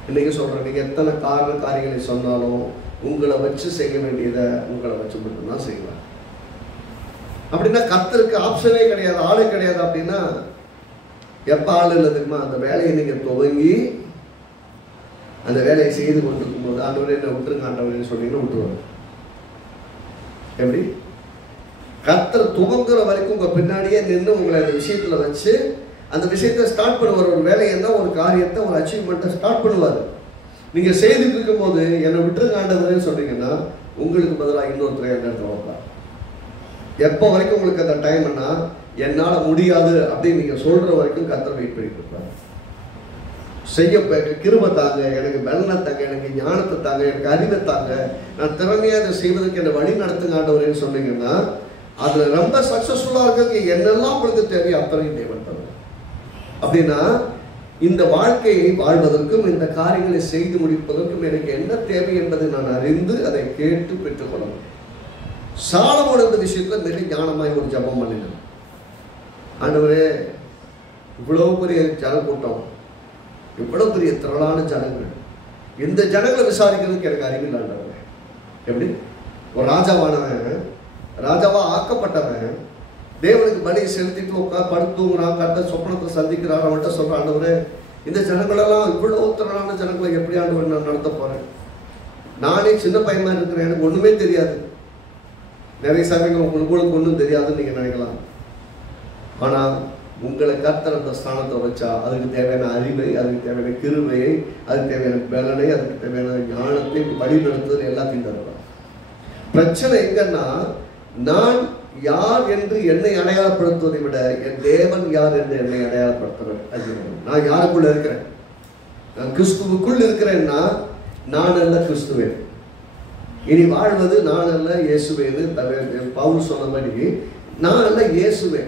இன்னைக்கு சொல்கிறேன், நீங்கள் எத்தனை காரியங்களை சொன்னாலும் உங்களை வச்சு செய்ய வேண்டியதை உங்களை வச்சு மட்டும்தான் செய்வார். அப்படின்னா கர்த்தருக்கு ஆப்ஷனே கிடையாது, ஆளே கிடையாது. அப்படின்னா எப்போ ஆள் இல்லை தெரியுமா? அந்த வேலையை நீங்கள் துவங்கி அந்த வேலையை செய்து கொண்டிருக்கும் போது ஆண்டவரே என்ன விட்டுருங்க ஆண்டவரேன்னு சொன்னீங்கன்னா விட்டுருவாங்க. எப்படி? கர்த்தர் துவங்குற வரைக்கும் உங்கள் பின்னாடியே நின்று உங்களை அந்த விஷயத்தில் வச்சு அந்த விஷயத்தை ஸ்டார்ட் பண்ணுவார். ஒரு வேலையை என்ன, ஒரு காரியத்தை, ஒரு அச்சீவ்மெண்ட்டை ஸ்டார்ட் பண்ணுவார். நீங்கள் செய்துட்டு இருக்கும்போது என்னை விட்டுருங்க ஆண்டவரேன்னு சொன்னீங்கன்னா உங்களுக்கு பதிலாக இன்னொருத்தரை என்ன இடத்துல வைப்பார். எப்போ வரைக்கும் உங்களுக்கு அந்த டைம்னா என்னால் முடியாது அப்படின்னு நீங்கள் சொல்கிற வரைக்கும் கர்த்தர் வெயிட் பண்ணிட்டு இருப்பார். செய்ய கிருபை தாங்க, எனக்கு பலனை தாங்க, எனக்கு ஞானத்தை தாங்க, எனக்கு அறிவை தாங்க, நான் திறமையாக அதை செய்வதற்கு என்னை வழி நடத்துங்க ஆண்டவரேன்னு சொன்னீங்கன்னா அதில் ரொம்ப சக்ஸஸ்ஃபுல்லாக இருக்கிறது என்னெல்லாம் உங்களுக்கு தேவையோ அத்தனையும் தேவன் தருவார். அப்படின்னா இந்த வாழ்க்கையை வாழ்வதற்கும் இந்த காரியங்களை செய்து முடிப்பதற்கும் எனக்கு என்ன தேவை என்பதை நான் அறிந்து அதை கேட்டு பெற்றுக்கொள்ளணும். சாலமோன் இந்த விஷயத்தில் மிக ஞானமாய் ஒரு ஜபம் பண்ணினான். ஆண்டவரே, இவ்வளவு பெரிய ஜனக்கூட்டம், இவ்வளவு பெரிய திரளான ஜனங்கள், இந்த ஜனங்களை விசாரிக்கிறதுக்கு எனக்கு அறிவில்லை ஆண்டவரே. எப்படி? ஒரு ராஜாவானவன், ராஜாவா ஆக்கப்பட்டவன், தேவனுக்கு பலி செலுத்திட்டு படுத்துங்கிறான், கர்த்தர் சொப்பனத்தை சந்திக்கிறான், அவன்கிட்ட சொல்றான், ஆண்டவரே இந்த ஜனங்களெல்லாம் இவ்வளவு திரளான ஜனங்களை எப்படி ஆண்டவர் நான் நடத்த போறேன்? நானே சின்ன பையனா இருக்கிறேன், எனக்கு ஒண்ணுமே தெரியாது. நிறைய சமயங்கள் உங்களுக்கு ஒன்றும் தெரியாதுன்னு நீங்கள் நினைக்கலாம். ஆனால் உங்களை கர்த்தர் அந்த ஸ்தானத்தை வச்சா அதுக்கு தேவையான அறிவை, அதுக்கு தேவையான கிருபையை, அதுக்கு தேவையான பலனை, அதுக்கு தேவையான ஞானத்தை, வழி நடத்துதல் எல்லாத்தையும் தருவார். பிரச்சனை எங்கன்னா, நான் யார் என்று என்னை அடையாளப்படுத்துவதை விட என் தேவன் யார் என்று என்னை அடையாளப்படுத்துறேன். நான் யாருக்குள்ள இருக்கிறேன்? நான் கிறிஸ்துவுக்குள் இருக்கிறேன்னா நான் அல்ல கிறிஸ்துவே. இனி வாழ்வது நான் அல்ல இயேசுவேன்னு பவுல் சொன்ன மாதிரி நான் அல்ல இயேசுவே.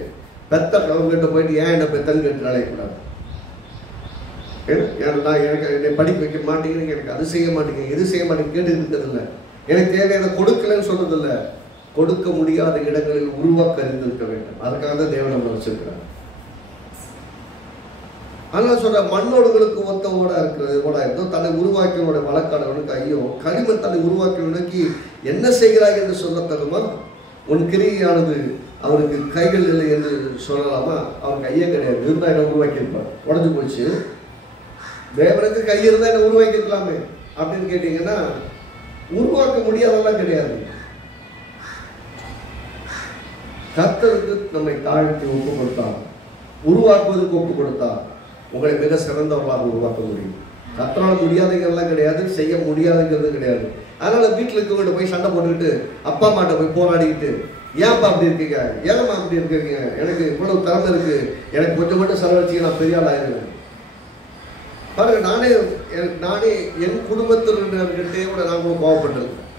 பெத்த கிட்ட போயிட்டு ஏன் என்ன பெத்தன்னு கேட்டு அழைக்கூடாது. எனக்கு என்னை படிக்க வைக்க மாட்டேங்கிறீங்க, எனக்கு அது செய்ய மாட்டேங்கிறீங்க, இது செய்ய மாட்டேங்க கேட்டு இருக்கிறதில்ல. எனக்கு தேவையான கொடுக்கலன்னு சொல்றதில்ல, கொடுக்க முடியாத இடங்களில் உருவாக்க அறிந்திருக்க வேண்டும். அதுக்காக தான் தேவன் நம்மளை வச்சிருக்கிறார். அதனால சொல்ற, மண்ணோடுகளுக்கு ஒத்த ஓடா இருக்கிறது ஓடா இருந்தோ தன்னை உருவாக்கியோட வழக்காடவனுக்கு ஐயோ, களிமண் தன்னை உருவாக்கியவனுக்கு என்ன செய்கிறாய் என்று சொல்ல தருமா? உன் கிரியானது அவருக்கு கைகள் இல்லை என்று சொல்லலாமா? அவன் கையே கிடையாது, இருந்தா என்ன உருவாக்கியிருப்பார். உடஞ்சு போச்சு. தேவனுக்கு கை இருந்தா என்ன உருவாக்கிருக்கலாமே அப்படின்னு கேட்டீங்கன்னா உருவாக்க முடியாதெல்லாம் கிடையாது. கர்த்தருக்கு நம்மை தாழ்த்தி ஒப்பு கொடுத்தார், உருவாக்குவதற்கு ஒப்பு கொடுத்தார், உங்களை மிக சிறந்தவர்களாக உருவாக்க முடியும். கர்த்தரால் முடியாதுங்கிறதுலாம் கிடையாது, செய்ய முடியாதுங்கிறது கிடையாது. அதனால வீட்டில் இருக்கவங்கள்ட்ட போய் சண்டை போட்டுக்கிட்டு, அப்பா அம்மாட்ட போய் போராடிக்கிட்டு, ஏன்ப்பா அப்படி இருக்கீங்க, ஏனம்மா அப்படி இருக்கீங்க, எனக்கு இவ்வளவு திறமை இருக்கு, எனக்கு கொஞ்சம் மட்டும் செலவழிச்சு நான் பெரிய ஆள் ஆயிடுவேன். பாருங்க, நானே என் குடும்பத்தினர்கிட்டே கூட நான் கூட கோவப்பட்டிருக்கேன்.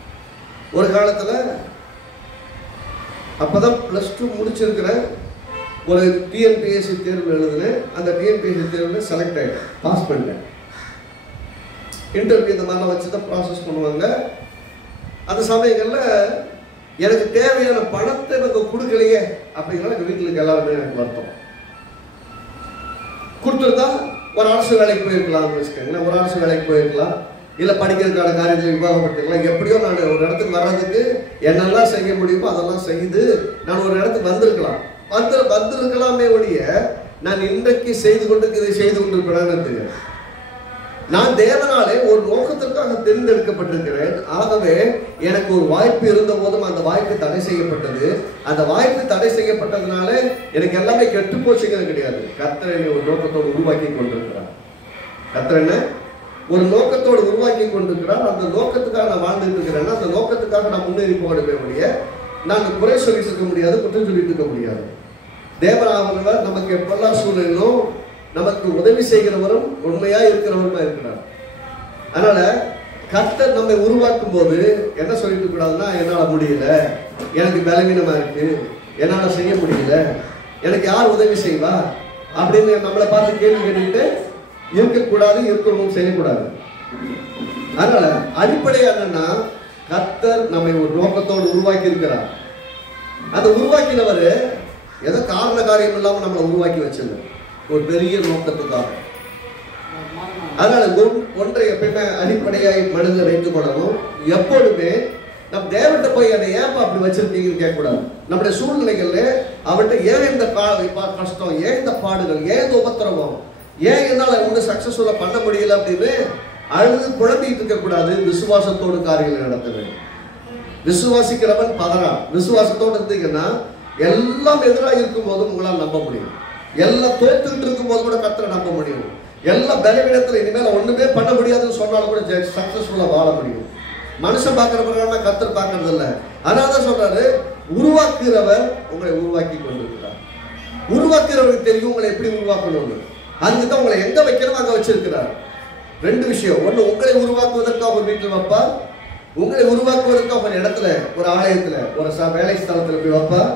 ஒரு காலத்தில் அப்பதான் +2 முடிச்சிருக்கிறேன். ஒரு டிஎன்பிஎஸ்சி தேர்வு எழுதுனேன். அந்த டிஎன்பிஎஸ்சி தேர்வில் செலக்ட் ஆகிட்டேன், பாஸ் பண்ணிட்டேன். இன்டர்வியூ இந்த மாதிரிலாம் வச்சு தான் ப்ராசஸ் பண்ணுவாங்க. அந்த சமயங்களில் எனக்கு தேவையான பணத்தை எனக்கு கொடுக்கலையே அப்படிங்கிறத எங்கள் வீட்டில் இருக்க எல்லாருமே எனக்கு வருத்தம். கொடுத்துருந்தா ஒரு அரசு வேலைக்கு போயிருக்கலாம்னு வச்சுக்கோங்களேன், ஒரு அரசு வேலைக்கு போயிருக்கலாம், இல்லை படிக்கிறதுக்கான காரியத்தை விவாகப்பட்டுக்கலாம். எப்படியோ நான் ஒரு இடத்துக்கு வர்றதுக்கு என்னெல்லாம் செய்ய முடியுமோ அதெல்லாம் செய்து நான் ஒரு இடத்துக்கு வந்திருக்கலாம். வந்திருக்கலாமே ஒழிய நான் இன்றைக்கு செய்து கொண்டு இதை செய்து கொண்டிருப்பேன்னு தெரியாது. நான் தேவனாலே ஒரு நோக்கத்திற்காக தேர்ந்தெடுக்கப்பட்டிருக்கிறேன். ஆகவே எனக்கு ஒரு வாய்ப்பு இருந்த போதும் அந்த வாய்ப்பு தடை செய்யப்பட்டது. அந்த வாய்ப்பு தடை செய்யப்பட்டதுனால எனக்கு எல்லாமே கெட்டு போச்சுங்கிறது கிடையாது. கர்த்தர் என்னை ஒரு நோக்கத்தோடு உருவாக்கி கொண்டிருக்கிறார். கர்த்தர் என்ன ஒரு நோக்கத்தோடு உருவாக்கி கொண்டிருக்கிறார். அந்த நோக்கத்துக்காக நான் வாழ்ந்துட்டு இருக்கிறேன்னா அந்த நோக்கத்துக்காக நான் முன்னேறி போகவே முடிய நான் குறை சொல்லிட்டு இருக்க முடியாது, குற்றம் சொல்லிட்டு இருக்க முடியாது. தேவனானவர் நமக்கு எப்பெல்லாம் சூழ்நிலையிலும் நமக்கு உதவி செய்கிறவரும் உண்மையா இருக்கிறவருமா இருக்கிறார். அதனால கர்த்தர் நம்மை உருவாக்கும் போது என்ன சொல்லிட்டு கூடாதுன்னா, என்னால முடியல, எனக்கு பலவீனமா இருக்கு, என்னால செய்ய முடியல, எனக்கு யார் உதவி செய்வா அப்படின்னு நம்மளை பார்த்து கேள்வி கேட்டுக்கிட்டு இருக்கக்கூடாது, இருக்கவும் செய்யக்கூடாது. அதனால அடிப்படையா என்னன்னா, கர்த்தர் நம்மை ஒரு நோக்கத்தோடு உருவாக்கி இருக்கிறார். அந்த உருவாக்கினவர் ஏதோ காரண காரியம் இல்லாம நம்மளை உருவாக்கி வச்சது ஒரு பெரிய நோக்கத்துக்காக. அதனால ஒன்றை எப்பயுமே அடிப்படையாய் மனதில் வைத்துக் கொள்ளணும். எப்பொழுதுமே நம் தேவன்கிட்ட போய் என்னை ஏன் அப்படி வச்சிருக்கீங்கன்னு கேட்கக்கூடாது. நம்முடைய சூழ்நிலைகள்ல அவர்கிட்ட ஏன் இந்த கஷ்டம், ஏன் இந்த பாடுகள், ஏன் இந்த உபத்திரவம், ஏன் என்னால ஒன்றும் சக்சஸ்ஃபுல்லா பண்ண முடியல அப்படின்னு அழுது குழம்பிட்டு இருக்க கூடாது. விசுவாசத்தோடு காரியங்களை நடத்த வேண்டும். விசுவாசிக்கிறவன் பதறான். விசுவாசத்தோடு இருந்தீங்கன்னா எல்லாம் எதிராக இருக்கும் போதும் உங்களால் நம்ப முடியும். எல்லாம் தோத்துக்கிட்டு இருக்கும் போது கூட கர்த்தரை நம்ப முடியும். எல்லா பலவீனத்துல இனிமேல் ஒண்ணுமே பண்ண முடியாதுன்னு சொன்னாலும் கூட சக்சஸ்ஃபுல்லா வாழ முடியும். மனுஷன் பார்க்கிற பிரகாரம் கர்த்தர் பார்க்கறது இல்லை. அதனாலதான் சொல்றாரு, உருவாக்குகிறவர் உங்களை உருவாக்கி கொண்டிருக்கிறார். உருவாக்குறவருக்கு தெரியும் உங்களை எப்படி உருவாக்கணும்னு. அதுக்குதான் உங்களை எங்க வைக்கணும் அங்க வச்சிருக்கிறார். ரெண்டு விஷயம். ஒண்ணு, உங்களை உருவாக்குவதற்காக ஒரு வீட்டில் வைப்பார், உங்களை உருவாக்குவதற்காக ஒரு இடத்துல, ஒரு ஆலயத்துல, ஒரு வேலை ஸ்தலத்துல போய் வைப்பார்,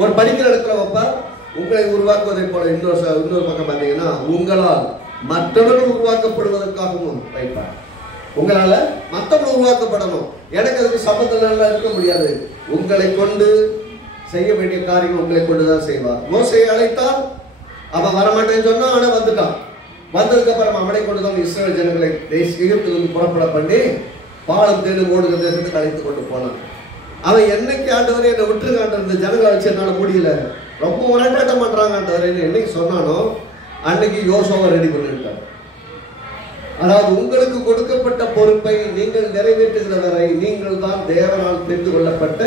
ஒரு படிக்கிற இடத்துல வைப்பார். உங்களை உருவாக்குவதை போல இன்னொரு பக்கம் பார்த்தீங்கன்னா உங்களால் மற்றவர்கள் உருவாக்கப்படுவதற்காகவும் வைப்பார். உங்களால மற்றவர்கள் உருவாக்கப்படணும். எனக்கு அதுக்கு சம்பந்தம் இருக்க முடியாது. உங்களை கொண்டு செய்ய வேண்டிய காரியம் உங்களை கொண்டுதான் செய்வார். மோசேயை அழைத்தார், அவன் வரமாட்டேன்னு சொன்னா, ஆனா வந்துட்டான். வந்ததுக்கு அப்புறம் அவனை கொண்டுதான் இஸ்ரவேல் ஜனங்களை எகிப்திலிருந்து புறப்பட பண்ணி பாலம் தேடி ஓடுகிற தேசத்துக்கு அழைத்து கொண்டு போனான். அவன் என்னைக்கு ஆண்டவரே என்னை விட்டுருக்காண்ட இந்த ஜனங்களை வச்சு என்னால முடியல, ரொம்ப உரட்டாட்டம் பண்றாங்கன்றவரே என்னைக்கு சொன்னானோ அன்னைக்கு யோசுவாவை ரெடி பண்ணிட்டார். அதாவது உங்களுக்கு கொடுக்கப்பட்ட பொறுப்பை நீங்கள் நிறைவேற்றுகிற வரை நீங்கள் தான் தேவனால் தெரிந்து கொள்ளப்பட்ட,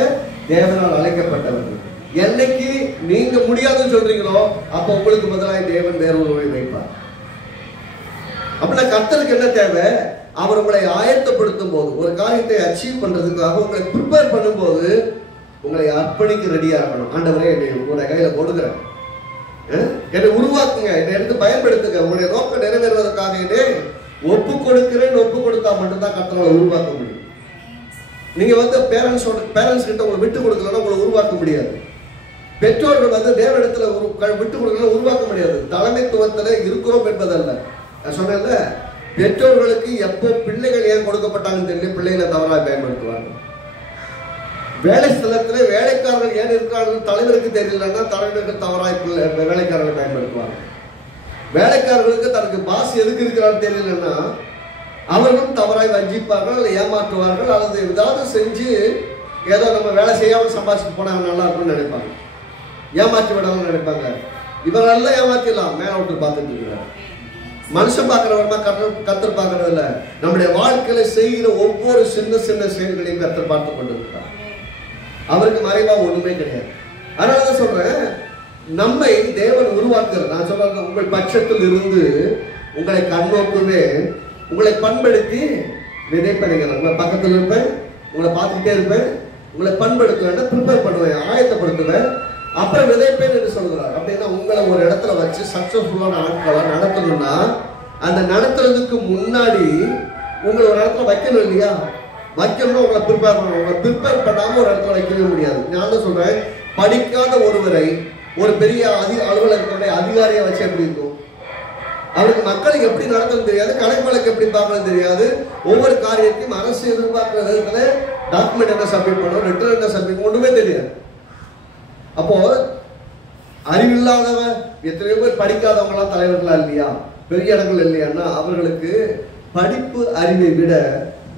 தேவனால் அழைக்கப்பட்டவர்கள். என்னைக்கு நீங்க முடியாதுன்னு சொல்றீங்களோ அப்ப உங்களுக்கு பதிலாக தேவன் வேற ஒருவரை வைப்பார். அப்படின்னா கர்த்தருக்கு என்ன தேவை? அவர் உங்களை ஆயத்தப்படுத்தும் போது, ஒரு காரியத்தை அச்சீவ் பண்றதுக்காக உங்களை ப்ரிப்பேர் பண்ணும்போது உங்களை அர்ப்பணிக்க ரெடியா இருக்கணும். ஆண்டவரே என்னை உங்களுடைய கையில கொடுக்குறேன், என்னை உருவாக்குங்க, என்னை எடுத்து பயன்படுத்துங்க, உங்களுடைய நோக்கம் நிறைவேறுவதற்காக என்னை ஒப்பு கொடுக்கிறேன். ஒப்பு கொடுத்தா மட்டும்தான் கர்த்தரால் உருவாக்க முடியும். நீங்க பேரண்ட்ஸ் கிட்ட உங்களை விட்டு கொடுக்கலன்னா உங்களை உருவாக்க முடியாது. பெற்றோர்கள் தேவனிடத்துல விட்டு கொடுக்கல உருவாக்க முடியாது. தலைமைத்துவத்துல இருக்கிறோம் என்பதல்ல. நான் சொன்னேன்ல, பெற்றோர்களுக்கு எப்போ பிள்ளைகள் ஏன் கொடுக்கப்பட்டாங்கன்னு தெரியல, பிள்ளைகளை தவறாக பயன்படுத்துவாங்க. வேலை ஸ்தலத்துல வேலைக்காரர்கள் ஏன் இருக்கிறார்கள் தலைவருக்கு தெரியலன்னா தலைவர்கள் தவறாக வேலைக்காரர்களை பயன்படுத்துவாங்க. வேலைக்காரர்களுக்கு தனக்கு பாஸ் எதுக்கு இருக்கிறான்னு தெரியலன்னா அவர்களும் தவறாய் வஞ்சிப்பார்கள், அல்லது ஏமாற்றுவார்கள், அல்லது ஏதாவது செஞ்சு ஏதோ நம்ம வேலை செய்யாமல் சம்பாதிச்சுட்டு போனாங்க நல்லா இருக்கும்னு நினைப்பாங்க, ஏமாற்றி விடாமல் நினைப்பாங்க. இவரெல்லாம் ஏமாத்திடலாம், மேல விட்டு பார்த்துட்டு இருக்கிறார். மனுஷன் பார்க்கிறவர்மா கர்த்தர் பார்க்கறது இல்லை. நம்முடைய வாழ்க்கையில செய்கிற ஒவ்வொரு சின்ன சின்ன செயல்களையும் கர்த்தர் பார்த்து கொண்டிருக்கிறார். அவருக்கு மறைவா ஒண்ணுமே கிடையாது. அதனாலதான் சொல்றேன், நம்மை தேவன் உருவாக்குறார். நான் சொல்றேன், உங்கள் பட்சத்தில் இருந்து உங்களை கண்ணோக்குவே, உங்களை பண்படுத்தி விதைப்படைகள். உங்களை பக்கத்தில் இருப்பேன், உங்களை பார்த்துக்கிட்டே இருப்பேன், உங்களை பண்படுத்துவேன், ப்ரிப்பேர் பண்ணுவேன், ஆயத்தப்படுத்துவேன், அப்புறம் விதைப்பேன் என்று சொல்கிறார். அப்படின்னா உங்களை ஒரு இடத்துல வச்சு சக்சஸ்ஃபுல்லான ஆட்களை நடத்தணும்னா அந்த நடத்துறதுக்கு முன்னாடி உங்களை ஒரு இடத்துல வைக்கணும் இல்லையா? வைக்கணும்னா உங்களை ப்ரிப்பேர் பண்ணணும். உங்களை ப்ரிப்பேர் பண்ணாம ஒரு இடத்துல வைக்கவே முடியாது. நான் தான் சொல்றேன், படிக்காத ஒருவரை ஒரு பெரிய அலுவலகத்துடைய அதிகாரியை வச்சு எப்படி இருக்கும்? அவருக்கு மக்களுக்கு எப்படி நடத்தணும் தெரியாது, கணக்கு வழக்கு எப்படி பார்க்கணும் தெரியாது. ஒவ்வொரு காரியத்தையும் அரசு எதிர்பார்க்கிற விதத்துல டாக்குமெண்ட் என்ன சப்மிட் பண்ணணும், ரிட்டர்ன் என்ன சப்மிட் ஒன்றுமே தெரியாது. அப்போ அறிவில்லாதவன் எத்தனையோ பேர் படிக்காதவங்களாம் தலைவர்களா இல்லையா, பெரிய இடங்கள் இல்லையான்னா அவர்களுக்கு படிப்பு அறிவை விட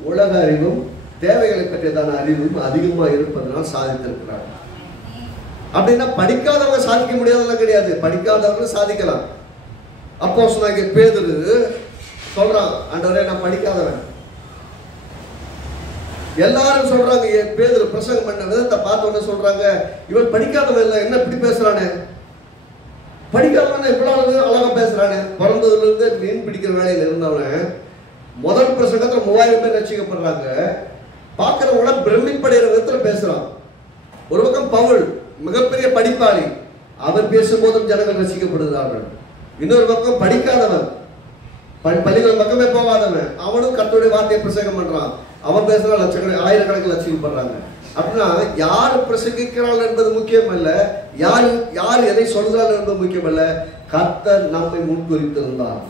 உலக அறிவும் தேவைகளை பற்றியதான அறிவும் அதிகமா இருப்பதனால் சாதித்திருக்கிறார். அப்படின்னா படிக்காதவங்க சாதிக்க முடியாதெல்லாம் கிடையாது, படிக்காதவங்க சாதிக்கலாம். அப்போஸ்தலனாகிய பேதுரு சொல்றான், ஆண்டவரே நான் படிக்காதவன். எல்லாரும் சொல்றாங்க, பேதுரு பிரசங்கம் பண்ண விதத்தை பார்த்த உடனே சொல்றாங்க, இவன் படிக்காதவன் இல்லை, என்ன இப்படி பேசுறானே, படிக்காதவன் இவ்வளவு அழகா பேசுறானே. பிறந்ததுல இருந்து மீன் பிடிக்கிற வேலையில இருந்தவன் முதல் பிரசங்கத்துல 3000 பேர் ரட்சிக்கப்படுறாங்க. பார்க்கிறவங்கள பிரமிப்படைகிற விதத்துல பேசுறான். ஒரு பக்கம் பவுல் மிகப்பெரிய படிப்பாளி, அவர் பேசும்போதும் ஜனங்கள் ரசிக்கப்படுகிறார்கள். இன்னொரு பக்கம் படிக்காதவன், பள்ளிகள் பக்கமே போகாதவன், அவனும் கர்த்தருடைய வார்த்தையை பிரசங்கம் பண்றான். அவன் பேசுற லட்சக்கணக்கில் ஆயிரக்கணக்கில் ரசிக்கப்படுறாங்க. அப்படின்னா யார் பிரசங்கிக்கிறாள் என்பது முக்கியம் அல்ல, யார் எதை சொல்கிறாள் என்பது முக்கியம் அல்ல. கர்த்தர் நம்மை முன்குறித்திருந்தார்,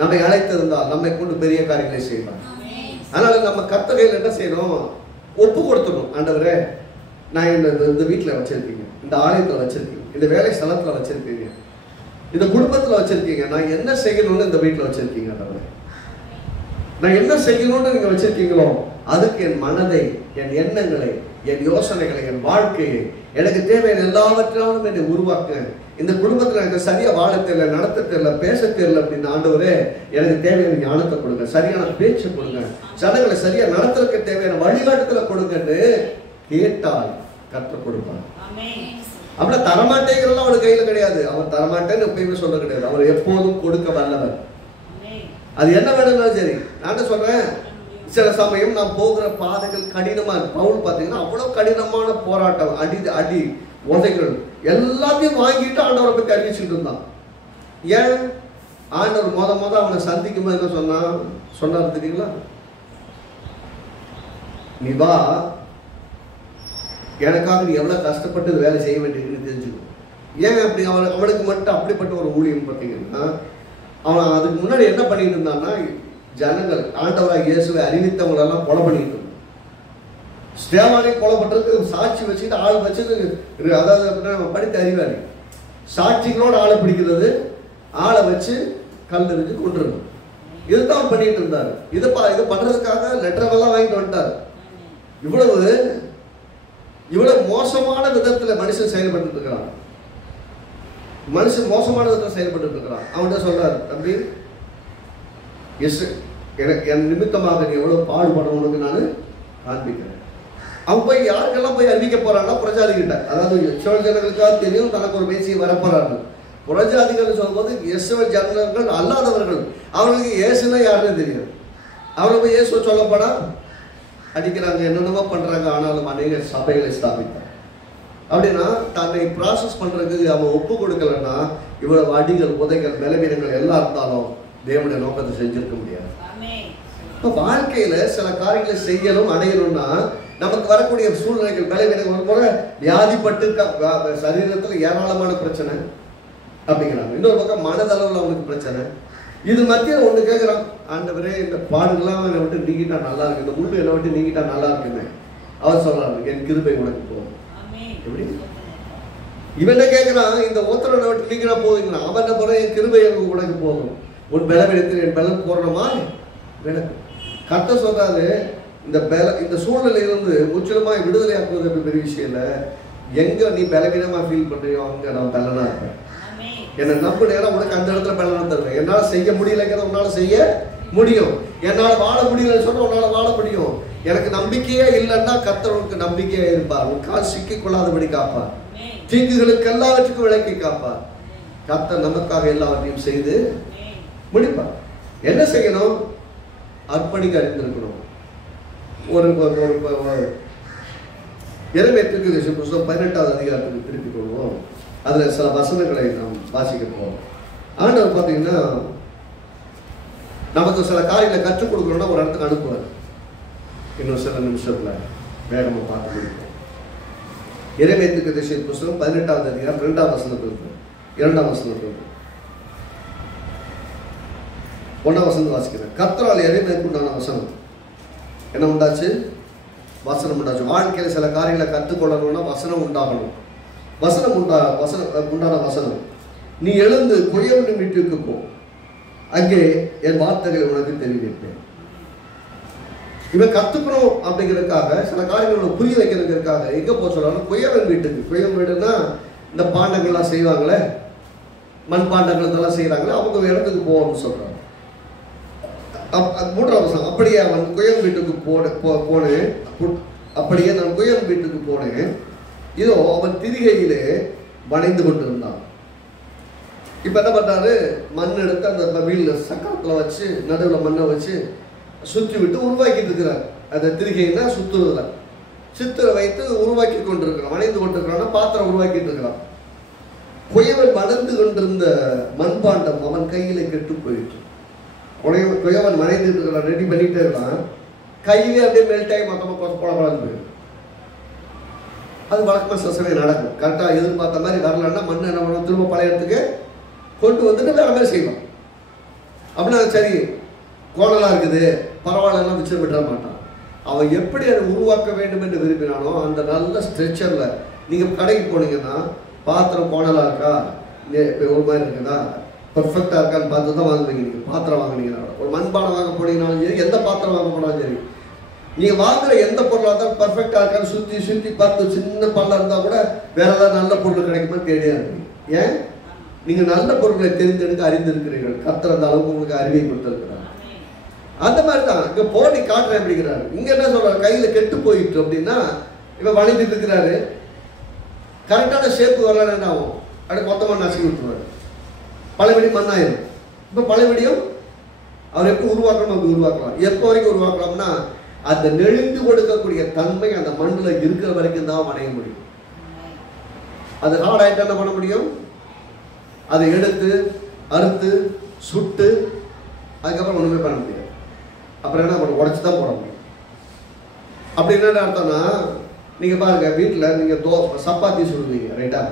நம்மை அழைத்திருந்தால் நம்மை கொண்டு பெரிய காரியங்களை செய்வார். அதனால நம்ம கர்த்தரையில் என்ன செய்யணும், ஒப்பு கொடுத்துடணும். ஆண்டவரே, நான் இந்த வீட்டில் வச்சிருக்கீங்க, இந்த ஆலயத்தில் வச்சிருக்கீங்க, இந்த வேலை ஸ்தலத்தில் வச்சிருக்கீங்க, இந்த குடும்பத்தில் வச்சிருக்கீங்க, நான் என்ன செய்யணும்னு இந்த வீட்டில் வச்சிருக்கீங்க. ஆண்டவரே, நான் என்ன செய்யணும்னு நீங்க வச்சிருக்கீங்களோ அதுக்கு என் மனதை, என் எண்ணங்களை, என் யோசனைகளை, என் வாழ்க்கையை, எனக்கு தேவையான எல்லாவற்றாலும் என்னை உருவாக்க. இந்த குடும்பத்தில் எனக்கு சரியா வாழ தெரியல, நடத்த தெரியல, பேச தெரியல அப்படின்னு ஆண்டவரே, எனக்கு தேவையான ஞானத்தை கொடுங்க, சரியான பேச்சு கொடுங்க, ஜனங்களை சரியா நடத்துறதுக்கு தேவையான வழிகாட்டுதலை கொடுங்கன்னு கேட்டால் கற்றுக் கொடுப்பார். அப்படின்னா தரமாட்டேங்கிறதெல்லாம் அவனுக்கு கையில கிடையாது. அவன் தரமாட்டேன்னு எப்பயுமே சொல்ல கிடையாது. அவர் எப்போதும் கொடுக்க வல்லவர். அது என்ன வேணும்னாலும் சரி. நான் சொல்றேன், சில சமயம் நான் போகிற பாதைகள் கடினமா இருக்கு. பவுல் பார்த்தீங்கன்னா அவ்வளவு கடினமான போராட்டம், அடி உதைகள் எல்லாத்தையும் வாங்கிட்டு ஆண்டவரை பத்தி அறிவிச்சுட்டு இருந்தான். ஏன்? ஆண்டவர் முத அவனை சந்திக்கும் போது என்ன சொன்னார் தெரியுங்களா? நீ வா, எனக்காக நீ எவ்வளவு கஷ்டப்பட்டு வேலை செய்ய வேண்டியதுன்னு தெரிஞ்சுக்கணும். ஏன் அப்படி அவனுக்கு மட்டும் அப்படிப்பட்ட ஒரு ஊழியம் பார்த்தீங்கன்னா, அவன் அதுக்கு முன்னாடி என்ன பண்ணிட்டு இருந்தான்னா, ஜனங்கள் ஆண்டவராக இயேசுவை அறிவித்தவங்களெல்லாம் கொலை பண்ணிட்டு இருந்தான். ஸ்தேவானை கொலை பண்றதுக்கு சாட்சி வச்சுட்டு ஆள் வச்சது, அதாவது அப்படின்னா படித்த அறிவாளி, சாட்சிகளோடு ஆளை பிடிக்கிறது, ஆளை வச்சு கல் எறிஞ்சு கொண்டுருணும். இதுதான் பண்ணிட்டு இருந்தாரு. இது பண்றதுக்காக லெட்டரெல்லாம் வாங்கிட்டு வந்துட்டார். இவ்வளவு மோசமான விதத்துல மனுஷன் செயல்பட்டு இருக்கிறான். மனுஷன் மோசமான விதத்தில் செயல்பட்டு இருக்கிறான். அவன்கிட்ட சொல்றாரு, தம்பி, என் நிமித்தமாக நீ எவ்வளவு பாடுபடும் உனக்கு நான் காண்பிக்கிறேன். அவன் போய் யாருக்கெல்லாம் போய் அறிவிக்க போறான்னா, புரஜாதிகிட்ட, அதாவது இஸ்ரவேல் ஜனங்களுக்காக தெரியும் தனக்கு ஒரு மேசியை வரப்போறாரு. புரஜாதிகள் சொல்லும்போது இஸ்ரவேல் ஜனங்கள் அல்லாதவர்கள், அவர்களுக்கு இயேசுனா யாருன்னு தெரியும். அவரை போய் இயேசுவை சொல்லப்படா அடிக்கிறாங்க, என்னென்னமோ பண்றாங்க. ஆனாலும் அநேக சபைகளை ஸ்தாபித்தார். அப்படின்னா தன்னை ப்ராசஸ் பண்றதுக்கு அவன் ஒப்பு கொடுக்கலன்னா, இவ்வளவு அடிகள், உதைகள், பலவீனங்கள் எல்லாம் இருந்தாலும் தேவனுடைய நோக்கத்தை செஞ்சிருக்க முடியாது. இப்போ வாழ்க்கையில சில காரியங்களை செய்யணும், அடையணும்னா நமக்கு வரக்கூடிய சூழ்நிலைகள், பலவீனங்கள் போல வியாதிப்பட்டு சரீரத்தில் ஏராளமான பிரச்சனை அப்படிங்கிறாங்க. இன்னொரு பக்கம் மனதளவில் அவனுக்கு பிரச்சனை. இது மத்திய ஒன்று கேட்குறான், ஆண்டவரே இந்த பாடுகள்லாம் என்னை விட்டு நீங்கிட்டா நல்லா இருக்கு, இந்த முள்ளு என்னை விட்டு நீங்கிட்டா நல்லா இருக்குன்னு அவர் சொல்றாரு, என் கிருபை உனக்கு போகும். எப்படி இவன் கேட்கிறான், இந்த ஓத்தரனை விட்டு நீங்கினா போதுங்களா? அவன் என்ன போற, என் கிருபை உனக்கு போதும், உன் பலவீனத்தில் என் பலம் போடுறமா விளக்கு. கர்த்தர் சொல்றாரு, இந்த சூழ்நிலையிலிருந்து முற்றிலுமாய் விடுதலையாக்குவது பெரிய விஷயம் இல்லை. எங்க நீ பலவீனமா ஃபீல் பண்றியோ அங்க நான் பலனா இருப்பேன். என்னை நம்பு, நேரம் உனக்கு அந்த இடத்துல பலனா தருவேன். என்னால் செய்ய முடியலைங்கிறத உன்னால செய்ய முடியும். என்னால் வாழ முடியலன்னு சொன்னா உன்னால வாழ முடியும். எனக்கு நம்பிக்கையே இல்லைன்னா கர்த்தர் உனக்கு நம்பிக்கையா இருப்பார். உன் கால் சிக்கிக் கொள்ளாதபடி காப்பார். தீங்குகளுக்கு எல்லாவற்றுக்கும் விலக்கி காப்பார். கர்த்தர் நமக்காக எல்லாவற்றையும் செய்து முடிப்பார். என்ன செய்யணும்? அர்ப்பணிக்க அறிந்திருக்கணும். ஒரு எரேமியாவுக்கு புத்தகம் 18வது அதிகாரத்துக்கு திருப்பி கொள்வோம். அதுல சில வசனங்களை நாம் வாசிக்க போவோம். ஆண்டவர் பார்த்தீங்கன்னா நமக்கு சில காரியங்களை கற்றுக் கொடுக்கணும்னா ஒரு இடத்துக்கு அனுப்புவார். இன்னும் சில நிமிஷத்துல வேகமா பார்த்து முடிப்போம். எரேமியா புத்தகம் 18வது அதிகாரம் 2ஆம் வசனத்திலிருந்து 2ஆம் வசனத்திலிருந்து 1ஆம் வசனம் வாசிக்கிறேன். கர்த்தரால் எரேமியாவுக்கு உண்டான வசனம் என்ன உண்டாச்சு? வசனம் உண்டாச்சு. வாழ்க்கையில் சில காரியங்களை கற்றுக்கொள்ளணும்னா வசனம் உண்டாகணும். உண்டான வசனம், நீ எழுந்து குயவனின் வீட்டுக்கு போ, அங்கே என் வார்த்தைகளை உனக்கு தெரிவிப்பேன். இவன் கத்துக்கணும் அப்படிங்கிறதுக்காக, சில காரியங்களை புரிய வைக்கிறதுக்காக எங்க போக சொல்றாங்க? குயவன் வீட்டுக்கு. குயவன் வீடுன்னா இந்த பாண்டங்கள்லாம் செய்வாங்களே, மண் பாண்டங்கள் இதெல்லாம் செய்யறாங்களே, அவங்க இடத்துக்கு போகணும்னு சொல்றாங்க. மூன்றாம் வசனம், அப்படியே அவன் குயம் வீட்டுக்கு போனேன், அப்படியே நான் குயம் வீட்டுக்கு போனேன், இதோ அவன் திரிகையிலே வணைந்து கொண்டிருந்தான். இப்போ என்ன பண்ணுறாரு, மண் எடுத்து அந்த வீட்டில் சக்கரத்தில் வச்சு நடுவில் மண்ணை வச்சு சுற்றி விட்டு உருவாக்கிட்டு இருக்கிறார். அந்த திரிகைன்னா சுற்றுறதுல சித்திரை வைத்து உருவாக்கி கொண்டிருக்கிறான், வணைந்து கொண்டிருக்கிறான்னா பாத்திரம் உருவாக்கிட்டு இருக்கிறான். குயவன் வளர்ந்து கொண்டிருந்த மண்பாண்டம் அவன் கையில கெட்டு போயிட்டு, குயவன் வணைந்து இருக்கிறான், ரெடி பண்ணிட்டே இருக்கான், கையிலே அப்படியே மெல்ட் ஆகி மொத்தமாக பழம் போயிடும். அது வழக்கமாக சசமே நடக்கும். கரெக்டாக எதிர்பார்த்த மாதிரி வரலன்னா மண் என்ன பண்ணுவோம், திரும்ப பழைய இடத்துக்கு கொண்டு வந்துட்டு வேற மாதிரி செய்வோம். அப்படின்னா சரி கோணலாக இருக்குது பரவாயில்லாம் மிச்சம் விட மாட்டான். அவன் எப்படி அதை உருவாக்க வேண்டும் என்று விரும்பினானோ அந்த நல்ல ஸ்ட்ரெச்சரில் நீங்கள் கடைக்கு போனீங்கன்னா பாத்திரம் கோணலாக இருக்கா, ஒரு மாதிரி இருக்குதா, பர்ஃபெக்டாக இருக்கான்னு பார்த்து தான் வாங்குவீங்க. நீங்கள் பாத்திரம் வாங்கினீங்கன்னா, ஒரு மண்பானை வாங்க போனீங்கன்னாலும் சரி, எந்த பாத்திரம் வாங்க போனாலும் சரி, நீங்கள் வாங்குற எந்த பொருளாக இருந்தாலும் பர்ஃபெக்டாக இருக்கான்னு சுற்றி சுற்றி பார்த்து சின்ன பல்ல இருந்தால் கூட வேற ஏதாவது நல்ல பொருள் கிடைக்குமா தேடியா இருக்கு. ஏன்? நீங்கள் நல்ல பொருட்களை தெரிந்தெடுக்க அறிந்திருக்கிறீர்கள். கர்த்தர் அந்த அளவுக்கு உங்களுக்கு அறிவை கொடுத்துருக்கிறார். அந்த மாதிரி தான் இங்கே போட்டி காட்டுறேன் அப்படிங்கிறாரு. இங்கே என்ன சொல்கிறார், கையில் கெட்டு போயிட்டு அப்படின்னா இவன் வளைஞ்சிட்டு இருக்கிறாரு, கரெக்டான ஷேப்பு வரலன்னு என்ன ஆகும், அப்படி மொத்தமாக நசுக்கி விட்டுருவார், பழையபடி மண்ணாயிரும். இப்போ பழையபடியும் அவர் எப்போ உருவாக்கணும் அப்படி உருவாக்கலாம். எப்போ வரைக்கும் உருவாக்கலாம்னா அந்த நெளிந்து கொடுக்கக்கூடிய தன்மை அந்த மண்ணில் இருக்கிற வரைக்கும் தான் வணைய முடியும். அது ஹார்ட் ஆகிட்டு என்ன பண்ண முடியும், அதை எடுத்து அறுத்து சுட்டு அதுக்கப்புறம் ஒன்றுமே பண்ண முடியாது. அப்புறம் என்ன பண்ண, உடச்சி தான் போட முடியும். அப்படி என்ன அர்த்தம்னா, நீங்கள் பாருங்க, வீட்டில் நீங்கள் சப்பாத்தி சுடுவீங்க ரைட்டா,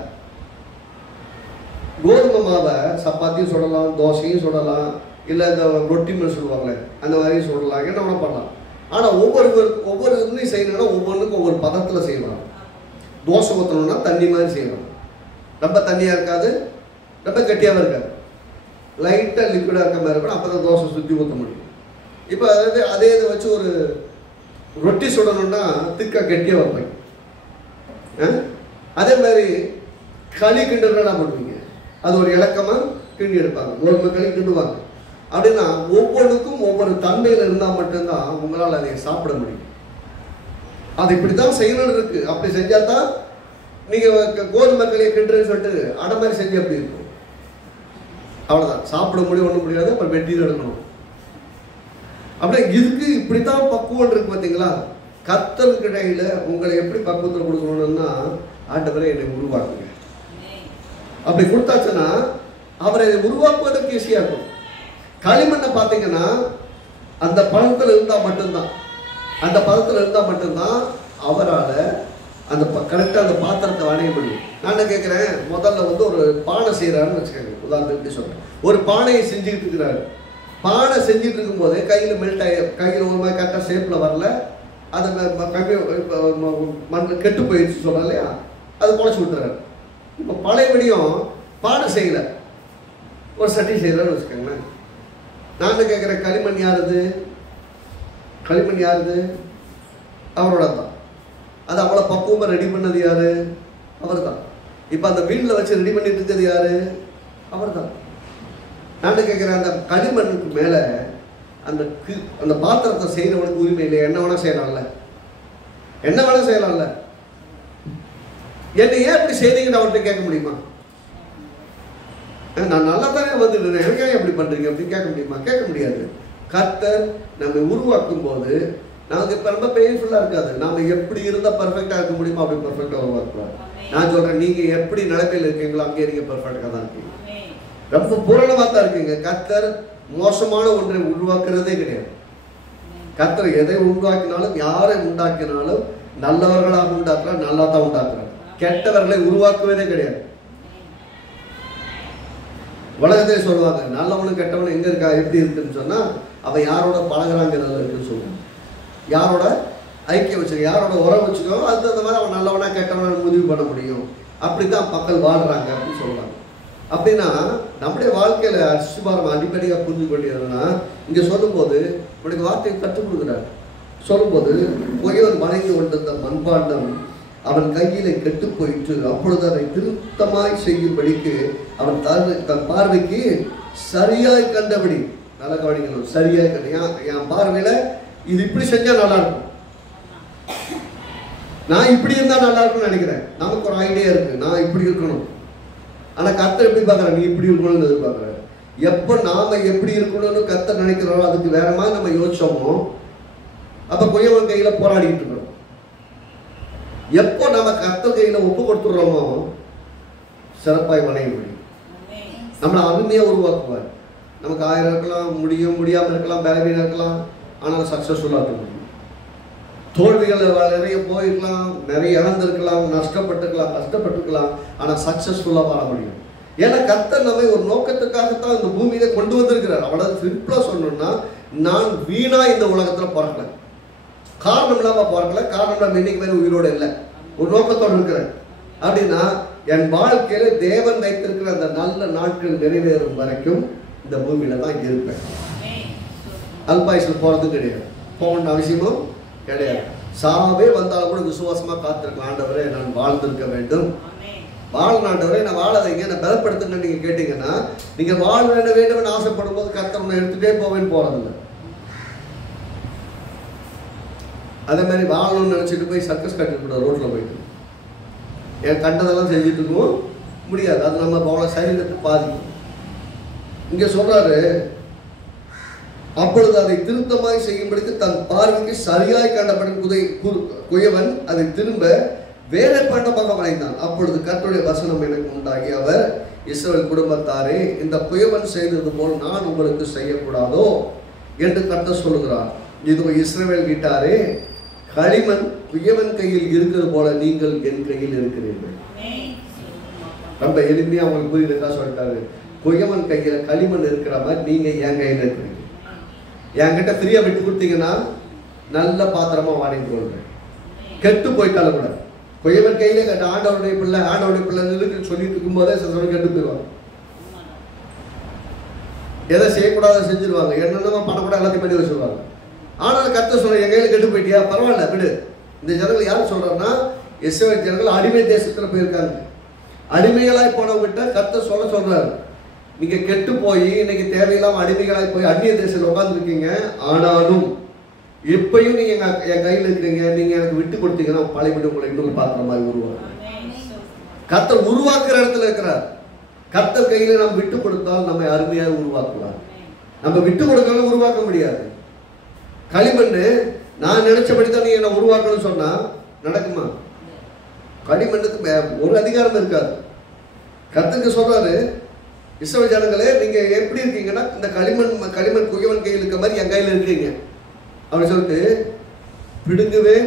கோதுமை மாவை சப்பாத்தியும் சுடலாம், தோசையும் சுடலாம், இல்லை இந்த ரொட்டி மாதிரி சொல்லுவாங்களே அந்த மாதிரியும் சுடலாம், என்ன வேணா பண்ணலாம். ஆனால் ஒவ்வொரு இதுலையும் செய்யணும்னா ஒவ்வொன்றுக்கும் ஒவ்வொரு பதத்தில் செய்யலாம். தோசை ஊற்றணும்னா தண்ணி மாதிரி செய்யலாம், ரொம்ப தண்ணியாக இருக்காது, ரொம்ப கட்டியாகவும் இருக்காது, லைட்டாக லிக்விடாக இருக்க மாதிரி இருக்கணும். அப்போ தான் தோசை சுற்றி ஊற்ற முடியும். இப்போ அதாவது அதே இதை வச்சு ஒரு ரொட்டி சுடணும்னா திக்காக கட்டியாக வைப்பேன். அதே மாதிரி களி கிண்டுறா பண்ணுவீங்க, அது ஒரு இலக்கமாக கிண்டி எடுப்பாங்க, கோதுமை களி கிண்டுவாங்க. அப்படின்னா ஒவ்வொன்றுக்கும் ஒவ்வொரு தன்மையில் இருந்தால் மட்டும்தான் உங்களால் அதை சாப்பிட முடியும். அது இப்படி தான் செய்யணும்னு இருக்கு. அப்படி செஞ்சால் தான் நீங்கள் கோதுமை களியை கிண்டுன்னு சொல்லிட்டு அடை மாதிரி செஞ்சு அப்படி இருக்கும், அவ்வளோதான், சாப்பிட முடியும், ஒன்றும் முடியாது, அப்புறம் வெட்டி எடுக்கணும். அப்படியே இதுக்கு இப்படித்தான் பக்குவம் இருக்கு பார்த்தீங்களா. கர்த்தருக்கு இடையில உங்களை எப்படி பக்குவத்தில் கொடுக்கணும்னா, ஆண்டவரே என்னை உருவாக்குங்க. அப்படி கொடுத்தாச்சுன்னா அவரை உருவாக்குவதற்கு ஈஸியாக இருக்கும். களிமண்ணை பார்த்தீங்கன்னா அந்த பழத்தில் இருந்தால் மட்டும்தான், அந்த பதத்தில் இருந்தால் மட்டும்தான் அவரால் அந்த கரெக்டாக அந்த பாத்திரத்தை வணைய முடியும். நான் என்ன கேட்குறேன், முதல்ல வந்து ஒரு பானை செய்கிறாருன்னு வச்சுக்கோங்க, உதாரணத்துக்கு எப்படி சொல்கிறேன், ஒரு பானையை செஞ்சுக்கிட்டு இருக்கிறாரு. பானை செஞ்சுட்டு இருக்கும்போது கையில் மெல்ட் ஆகி கையில் ஒரு மாதிரி கரெக்டாக ஷேப்பில் வரல, அது மண் கெட்டு போயிடுச்சு சொல்கிறேன் இல்லையா, அது குறைச்சி விட்டுறாரு. இப்போ பழையபடியும் பானை செய்யலை, ஒரு சட்டி செய்கிறான்னு வச்சுக்கோங்களேன். நான் கேட்குறேன், களிமண் யாருது, களிமண் யாருது, அவரோட தான். அது அவ்வளோ பக்குவமாக ரெடி பண்ணது யார், அவர் தான். இப்போ அந்த வீட்டில் வச்சு ரெடி பண்ணிட்டு இருக்கிறது யார், அவர் தான். நான் கேட்குறேன், அந்த களிமண்ணுக்கு மேலே அந்த பாத்திரத்தை செய்கிறவனுக்கு உரிமை இல்லை, என்ன வேணால் செய்யலாம்ல, என்ன வேணால் செய்யலாம்ல. என்னை ஏன் இப்படி செய்றீங்கன்னு அவர்கிட்ட கேட்க முடியுமா? நான் நல்லா தானே வந்துட்டு எனக்கே எப்படி பண்ணுறீங்க அப்படின்னு கேட்க முடியுமா? கேட்க முடியாது. கர்த்தர் நம்மை உருவாக்கும் போது நமக்கு இப்போ ரொம்ப பெயின்ஃபுல்லாக இருக்காது. நாம் எப்படி இருந்தால் பர்ஃபெக்டாக இருக்க முடியுமோ அப்படி பர்ஃபெக்டாக உருவாக்குவார். நான் சொல்கிறேன், நீங்கள் எப்படி நிலைமையில் இருக்கீங்களோ அங்கே நீங்கள் பர்ஃபெக்டாக தான் இருக்கீங்க, ரொம்ப பூரணமாக தான் இருக்கீங்க. கர்த்தர் மோசமான ஒன்றை உருவாக்குறதே கிடையாது. கர்த்தர் எதை உருவாக்கினாலும் யாரை உண்டாக்கினாலும் நல்லவர்களாக உண்டாக்குறார், நல்லா தான் உண்டாக்குறார். கெட்டவர்களை உருவாக்குவதே கிடையாது. உலகத்தை சொல்லுவாங்க, நல்லவனும் கெட்டவனும் எங்கே இருக்கா எப்படி இருக்குன்னு சொன்னால் அவன் யாரோட பழகிறாங்கிறதுல இருக்குன்னு சொல்லுவாங்க. யாரோட ஐக்கியம் வச்சுக்க, யாரோட உறவு வச்சுக்கோ, அது தகுந்த மாதிரி அவன் நல்லவனா கெட்டவன முடிவு பண்ண முடியும். அப்படி தான் மக்கள் வாழ்கிறாங்க அப்படின்னு சொல்லுவாங்க. அப்படின்னா நம்முடைய வாழ்க்கையில் அரிசிபாரம் அடிப்படையாக புரிஞ்சு கொண்டிருந்ததுன்னா, இங்கே சொல்லும்போது உனக்கு வார்த்தையை கற்றுக் கொடுக்குறாரு. சொல்லும்போது பொய்யவர் மறைந்து கொண்டிருந்த மண்பாண்டம் அவன் கையிலே கெட்டு போயிட்டு, அப்பொழுது அதை திருத்தமாய் செய்யும்படிக்கு அவன் தன் பார்வைக்கு சரியாய் கண்டபடி நல்ல கவனிக்கணும். சரியா என் பார்வையில இது இப்படி செஞ்சா நல்லா இருக்கும், நான் இப்படி இருந்தா நல்லா இருக்கும்னு நினைக்கிறேன். நமக்கு ஒரு ஐடியா இருக்கு, நான் இப்படி இருக்கணும். ஆனா கர்த்தர் எப்படி பார்க்கறாரு? நீ இப்படி இருக்கணும்னு எதிர்பார்க்கறாரு. எப்ப நாம எப்படி இருக்கணும்னு கர்த்தர் நினைக்கிறோம், அதுக்கு வேற மாதிரி நம்ம யோசிச்சோமோ அப்ப குயவன் கையில போராடிட்டு இருக்கோம். எப்போ நம்ம கர்த்தர் கையில ஒப்பு கொடுத்துடுறோமோ சிறப்பாய் வணைய முடியும். நம்மளை அருமையா உருவாக்குவார். நமக்கு 1000 இருக்கலாம், முடியாம இருக்கலாம், பலவீனம் இருக்கலாம், ஆனால் சக்சஸ்ஃபுல்லா இருக்க முடியும். தோல்விகள் நிறைய போயிருக்கலாம், நிறைய இழந்திருக்கலாம், நஷ்டப்பட்டுக்கலாம், கஷ்டப்பட்டுக்கலாம், ஆனால் சக்சஸ்ஃபுல்லா வாழ முடியும். ஏன்னா கர்த்தர் நம்மை ஒரு நோக்கத்துக்காகத்தான் இந்த பூமியில கொண்டு வந்திருக்கிறார். அவ்வளவு சிம்பிளா சொல்லணும்னா, நான் வீணா இந்த உலகத்துல பிறக்கல, காரணம் இல்லாம பிறக்கல, காரணம் நம்ம இன்னைக்கு வேற உயிரோடு இல்லை, ஒரு நோக்கத்தோடு இருக்கிறேன். அப்படின்னா என் வாழ்க்கையில தேவன் வைத்திருக்கிற அந்த நல்ல நாட்கள் நிறைவேறும் வரைக்கும் இந்த பூமியில தான் இருப்பேன். அல்பாயுசில் போறது கிடையாது, போகணும் அவசியமும் கிடையாது. சாவே வந்தாலும் கூட விசுவாசமா காத்திருக்க, ஆண்டவரே நான் வாழ்ந்திருக்க வேண்டும், வாழ்நாண்டவரே நான் வாழதைங்க, நான் பலப்படுத்துன்னு நீங்க கேட்டீங்கன்னா, நீங்க வாழ வேண்டும் ஆசைப்படும் போது கர்த்தர் எடுத்துட்டே போவேன்னு போறதில்லை. அதே மாதிரி வாழணும்னு நினைச்சிட்டு போய் சர்க்கஸ் கட்டிட்டு ரோட்ல போயிட்டு என் கண்டதெல்லாம் செஞ்சுட்டு இருக்கவும் முடியாது. அது நம்ம சரீரத்தை பாதிக்கும். இங்க சொல்றாரு, அப்பொழுது அதை திருத்தமாய் செய்யும்படிக்கு தன் பார்வைக்கு சரியாய் கண்டபடி குயவன் அதை திரும்ப வேலை பண்ணமாக வளைந்தான். அப்பொழுது கர்த்தருடைய வசனம் எனக்கு உண்டாகி, அவர் இஸ்ரவேல் குடும்பத்தாரே, இந்த குயவன் செய்தது போல் நான் உங்களுக்கு செய்யக்கூடாதோ என்று கர்த்தர் சொல்லுகிறார். இது இஸ்ரவேல் வீட்டாரே, களிமண் குயவன் கையில் இருக்கிறது போல நீங்கள் என் கையில் இருக்கிறீர்கள். ரொம்ப எளிமையா அவங்களுக்கு புரியுதுக்கா சொல்லிட்டாரு. குயவன் கையில களிமண் இருக்கிற மாதிரி நீங்க என் கையில் இருக்கிறீங்க. என்கிட்ட ஃப்ரீயா விட்டு கொடுத்தீங்கன்னா நல்ல பாத்திரமா வாங்கிட்டு கொள்றேன். கெட்டு போயிட்டாலும் கூட குயவன் கையில கட்ட ஆண்டவருடைய பிள்ளை சொல்லிட்டு இருக்கும் போதே சில கெட்டு போயிடுவாங்க. எதை செய்யக்கூடாத செஞ்சிருவாங்க, என்னென்ன பண்ணக்கூடாது எல்லாத்தையும் பண்ணி வச்சிருவாங்க. ஆனால் கர்த்தர் சொல்ற, என் கையில கெட்டு போயிட்டியா, பரவாயில்ல விடு. இந்த ஜனங்கள் யாரும் சொல்றாருன்னா, இஸ்ரவேல் ஜனங்கள் அடிமை தேசத்துல போயிருக்காங்க. அடிமைகளாய் போனவங்கிட்ட கர்த்தர் சொல்றாரு, நீங்க கெட்டு போய் இன்னைக்கு தேவையில்லாம அடிமைகளாய் போய் அந்நிய தேசத்துல உட்கார்ந்துருக்கீங்க, ஆனாலும் இப்பயும் நீங்க என் கையில் இருக்கிறீங்க, நீங்க எனக்கு விட்டு கொடுத்தீங்கன்னா பழையபடி உங்களை இன்னொரு பாத்திர மாதிரி உருவாக்கு. கர்த்தர் உருவாக்குற இடத்துல இருக்கிறார். கர்த்தர் கையில நம்ம விட்டு கொடுத்தால் நம்மை அருமையாக உருவாக்குவார். நம்ம விட்டு கொடுத்தாலும் உருவாக்க முடியாது. களிமண்ணு நான் நினைச்சபடிதான் நீ என்ன உருவாக்கணும்னு சொன்னா நடக்குமா? களிமண்ணுக்கு ஒரு அதிகாரம் இருக்காது. கர்த்தருக்கு சொல்றாரு, இஸ்ரவேல் ஜனங்களே, நீங்க எப்படி இருக்கீங்கன்னா இந்த களிமண் குயவன் கையில் இருக்க மாதிரி என் கையில் இருக்கீங்க அப்படி சொல்லிட்டு, பிடுங்குவேன்,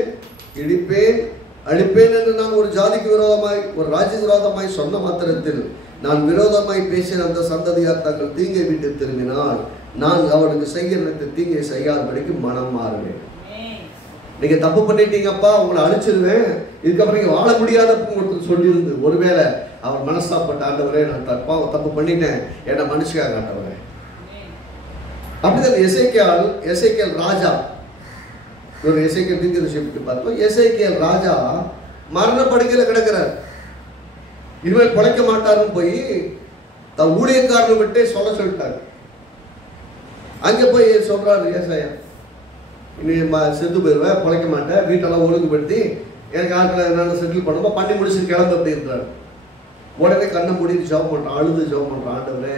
இடிப்பேன், அழிப்பேன் என்று நான் ஒரு ஜாதிக்கு விரோதமாய் ஒரு ராஜ்ய விரோதமாய் சொன்ன மாத்திரத்தில் நான் விரோதமாய் பேசின அந்த சந்ததியார் தங்கள் தீங்கை விட்டு திரும்பினால் நான் அவனுக்கு செய்ய தீங்கை செய்யாதபடிக்கு மனம் மாறுவேன். நீங்க தப்பு பண்ணிட்டீங்கப்பா, உங்களை அழிச்சிருவேன், இதுக்கப்புறம் நீங்க வாழ முடியாத ஒருத்தர் சொல்லியிருந்து ஒருவேளை அவர் மனஸ்தாப்பட்ட, ஆண்டவரே நான் தப்பு பண்ணிட்டேன், என்ன மனுஷக்காக ஆண்டவரே. அப்படிதான் எசேக்கியேல் ராஜா, ஒரு எசேக்கியேல் தீர்க்கதரிசி பார்த்தோம். எசேக்கியேல் ராஜா மரண படுக்கையில கிடக்கிறார். இனிமேல் பிழைக்க மாட்டாருன்னு போய் தன் ஊழியக்காரனை விட்டே சொல்லிட்டாரு. அங்க போய் சொல்றாரு, ஏசாயா நீ செத்து போயிடுவேன், பிழைக்க மாட்டேன், வீட்டெல்லாம் ஒழுங்குபடுத்தி எனக்கு ஆட்களை என்னென்ன செட்டில் பண்ணுமோ பண்ணி முடிச்சுட்டு கிளம்பு அப்படி இருக்கிறாரு. உடனே கண்ணை மூடிட்டு ஜெபம் பண்றான், அழுது ஜெபம் பண்றான், ஆண்டவரே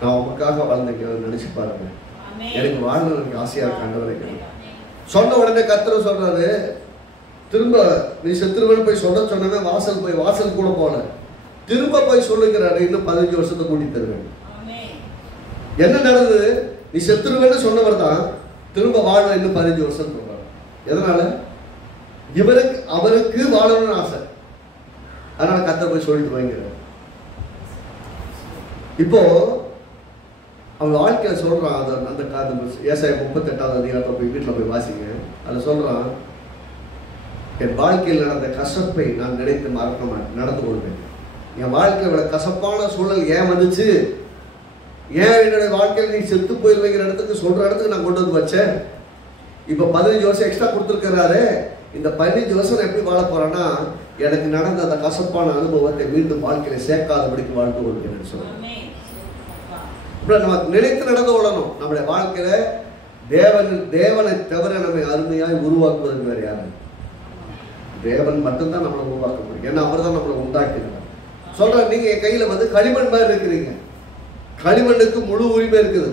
நான் உமக்காக வாழ்ந்தேன் நினைச்சு பாருங்க, எனக்கு வாழ்ந்து எனக்கு ஆசையா இருக்கு ஆண்டவரே. சொன்ன உடனே கர்த்தர் சொல்றாரு, திரும்ப நீ செத்துருவன்னு போய் சொன்னவே வாசல் கூட போல திரும்ப போய் சொல்லுகிறாரு, இன்னும் 15 வருஷத்தை கூட்டி தருவேன். என்ன நடந்தது? நீ செத்துருவேன்னு சொன்னவர் தான் திரும்ப வாழ இன்னும் 15 வருஷம் சொல்றாரு. எதனால? அவருக்கு வாழணும்னு ஆசை. அதனால கர்த்தர் போய் சொல்லிட்டு வாங்கிறார். இப்போ அவன் வாழ்க்கையில சொல்றான், அந்த ஏசாயா 38வது அதிகாரத்தை போய் வீட்டில் போய் வாசிங்க. அதில் சொல்றான், என் வாழ்க்கையில் நடந்த கசப்பை நான் நினைத்து மறக்க மாட்டேன், நடந்து கொள்வேன். என் வாழ்க்கையோட கசப்பான சூழல் ஏன் வந்துச்சு, ஏன் என்னுடைய வாழ்க்கையில் நீ செத்து போயிருவேங்கிற இடத்துக்கு சொல்ற இடத்துக்கு நான் கொண்டு வந்து வச்சேன். இப்போ 15 வருஷம் எக்ஸ்ட்ரா கொடுத்துருக்கிறாரு. இந்த 15 வருஷம் எப்படி வாழ போறேன்னா, எனக்கு நடந்த அந்த கசப்பான அனுபவத்தை மீண்டும் வாழ்க்கையில சேர்க்காதபடிக்கு வாழ்ந்து கொள்கிறேன்னு சொல்றேன். இப்போ நம்ம நினைத்து நடந்து கொள்ளணும். நம்முடைய வாழ்க்கையில தேவனை தவிர நம்மை அருமையாய் உருவாக்குவதற்கு வேறு யாரு? தேவன் மட்டும்தான் நம்மளை உருவாக்க முடியும். ஏன்னா அவர் தான் நம்மளை உண்டாக்கினார். சொல்ற நீங்க என் கையில வந்து களிமண் மாதிரி இருக்கிறீங்க. களிமண்ணுக்கு முழு உரிமை இருக்குது.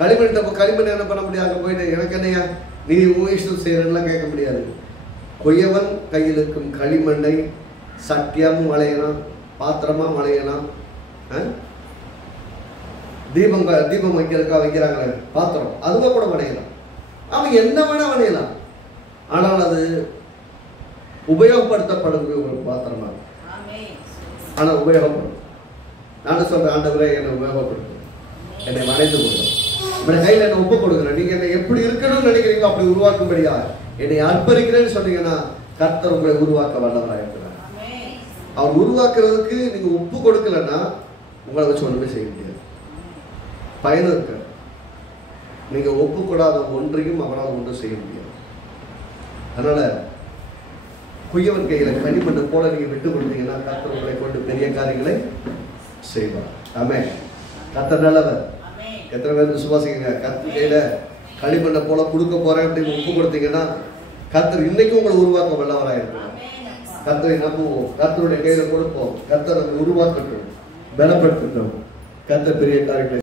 களிமண் என்ன பண்ண முடியாது? போயிட்டு எனக்கு என்னையா நீ இஷ்டம் செய்யறதுலாம் கேட்க முடியாது. கொய்யவன் கையில் இருக்கும் களிமண்ணை சட்டியாமும் வளையலாம், பாத்திரமா வளையலாம். தீபம் வைக்கிறாங்களே பாத்திரம், அதுவும் கூட வளையலாம். அவன் என்ன வேணா வளையலாம். ஆனால் அது உபயோகப்படுத்தப்படும் ஒரு பாத்திரமா. ஆனால் உபயோகப்படும். நான் சொல்றேன், ஆண்டவரே என்னை உபயோகப்படுத்தும், என்னை வளைந்து கொடுக்கும், என்னுடைய கையில் என்னை ஒப்பு கொடுக்குறேன். நீங்க என்னை எப்படி இருக்கணும்னு நினைக்கிறீங்களோ அப்படி உருவாக்கும்படியா என்னை அர்ப்பணிக்கிறேன்னு சொன்னீங்கன்னா கர்த்தர் உங்களை உருவாக்க வல்லவராக இருக்கிறார். அவர் உருவாக்குறதுக்கு நீங்க ஒப்பு கொடுக்கலன்னா உங்களை வச்சு ஒண்ணுமே செய்ய முடியாது. பயனும் இருக்க. நீங்க ஒப்பு கொடாத ஒன்றையும் அவரால் ஒன்றும் செய்ய முடியாது. அதனால குயவன் கையில களிமண்ணை போல நீங்க விட்டு கொடுத்தீங்கன்னா கர்த்தர் உங்களை கொண்டு பெரிய காரியங்களை செய்வார். ஆமென். கர்த்தர் நல்லவர். எத்தனை பேர் விசுவாசிங்க? கர்த்தர் கையில களிமண்ணை போல கொடுக்க போறேன் அப்படின்னு ஒப்பு கொடுத்தீங்கன்னா கர்த்தர் இன்னைக்கு உங்களை உருவாக்க வல்லவராக இருக்கிறார். கர்த்தரை நம்புவோம், கர்த்தருடைய கையில கொடுப்போம், கர்த்தர் உருவாக்கட்டும், பலப்படுத்தட்டும். கர்த்தர் பெரிய காரியங்களை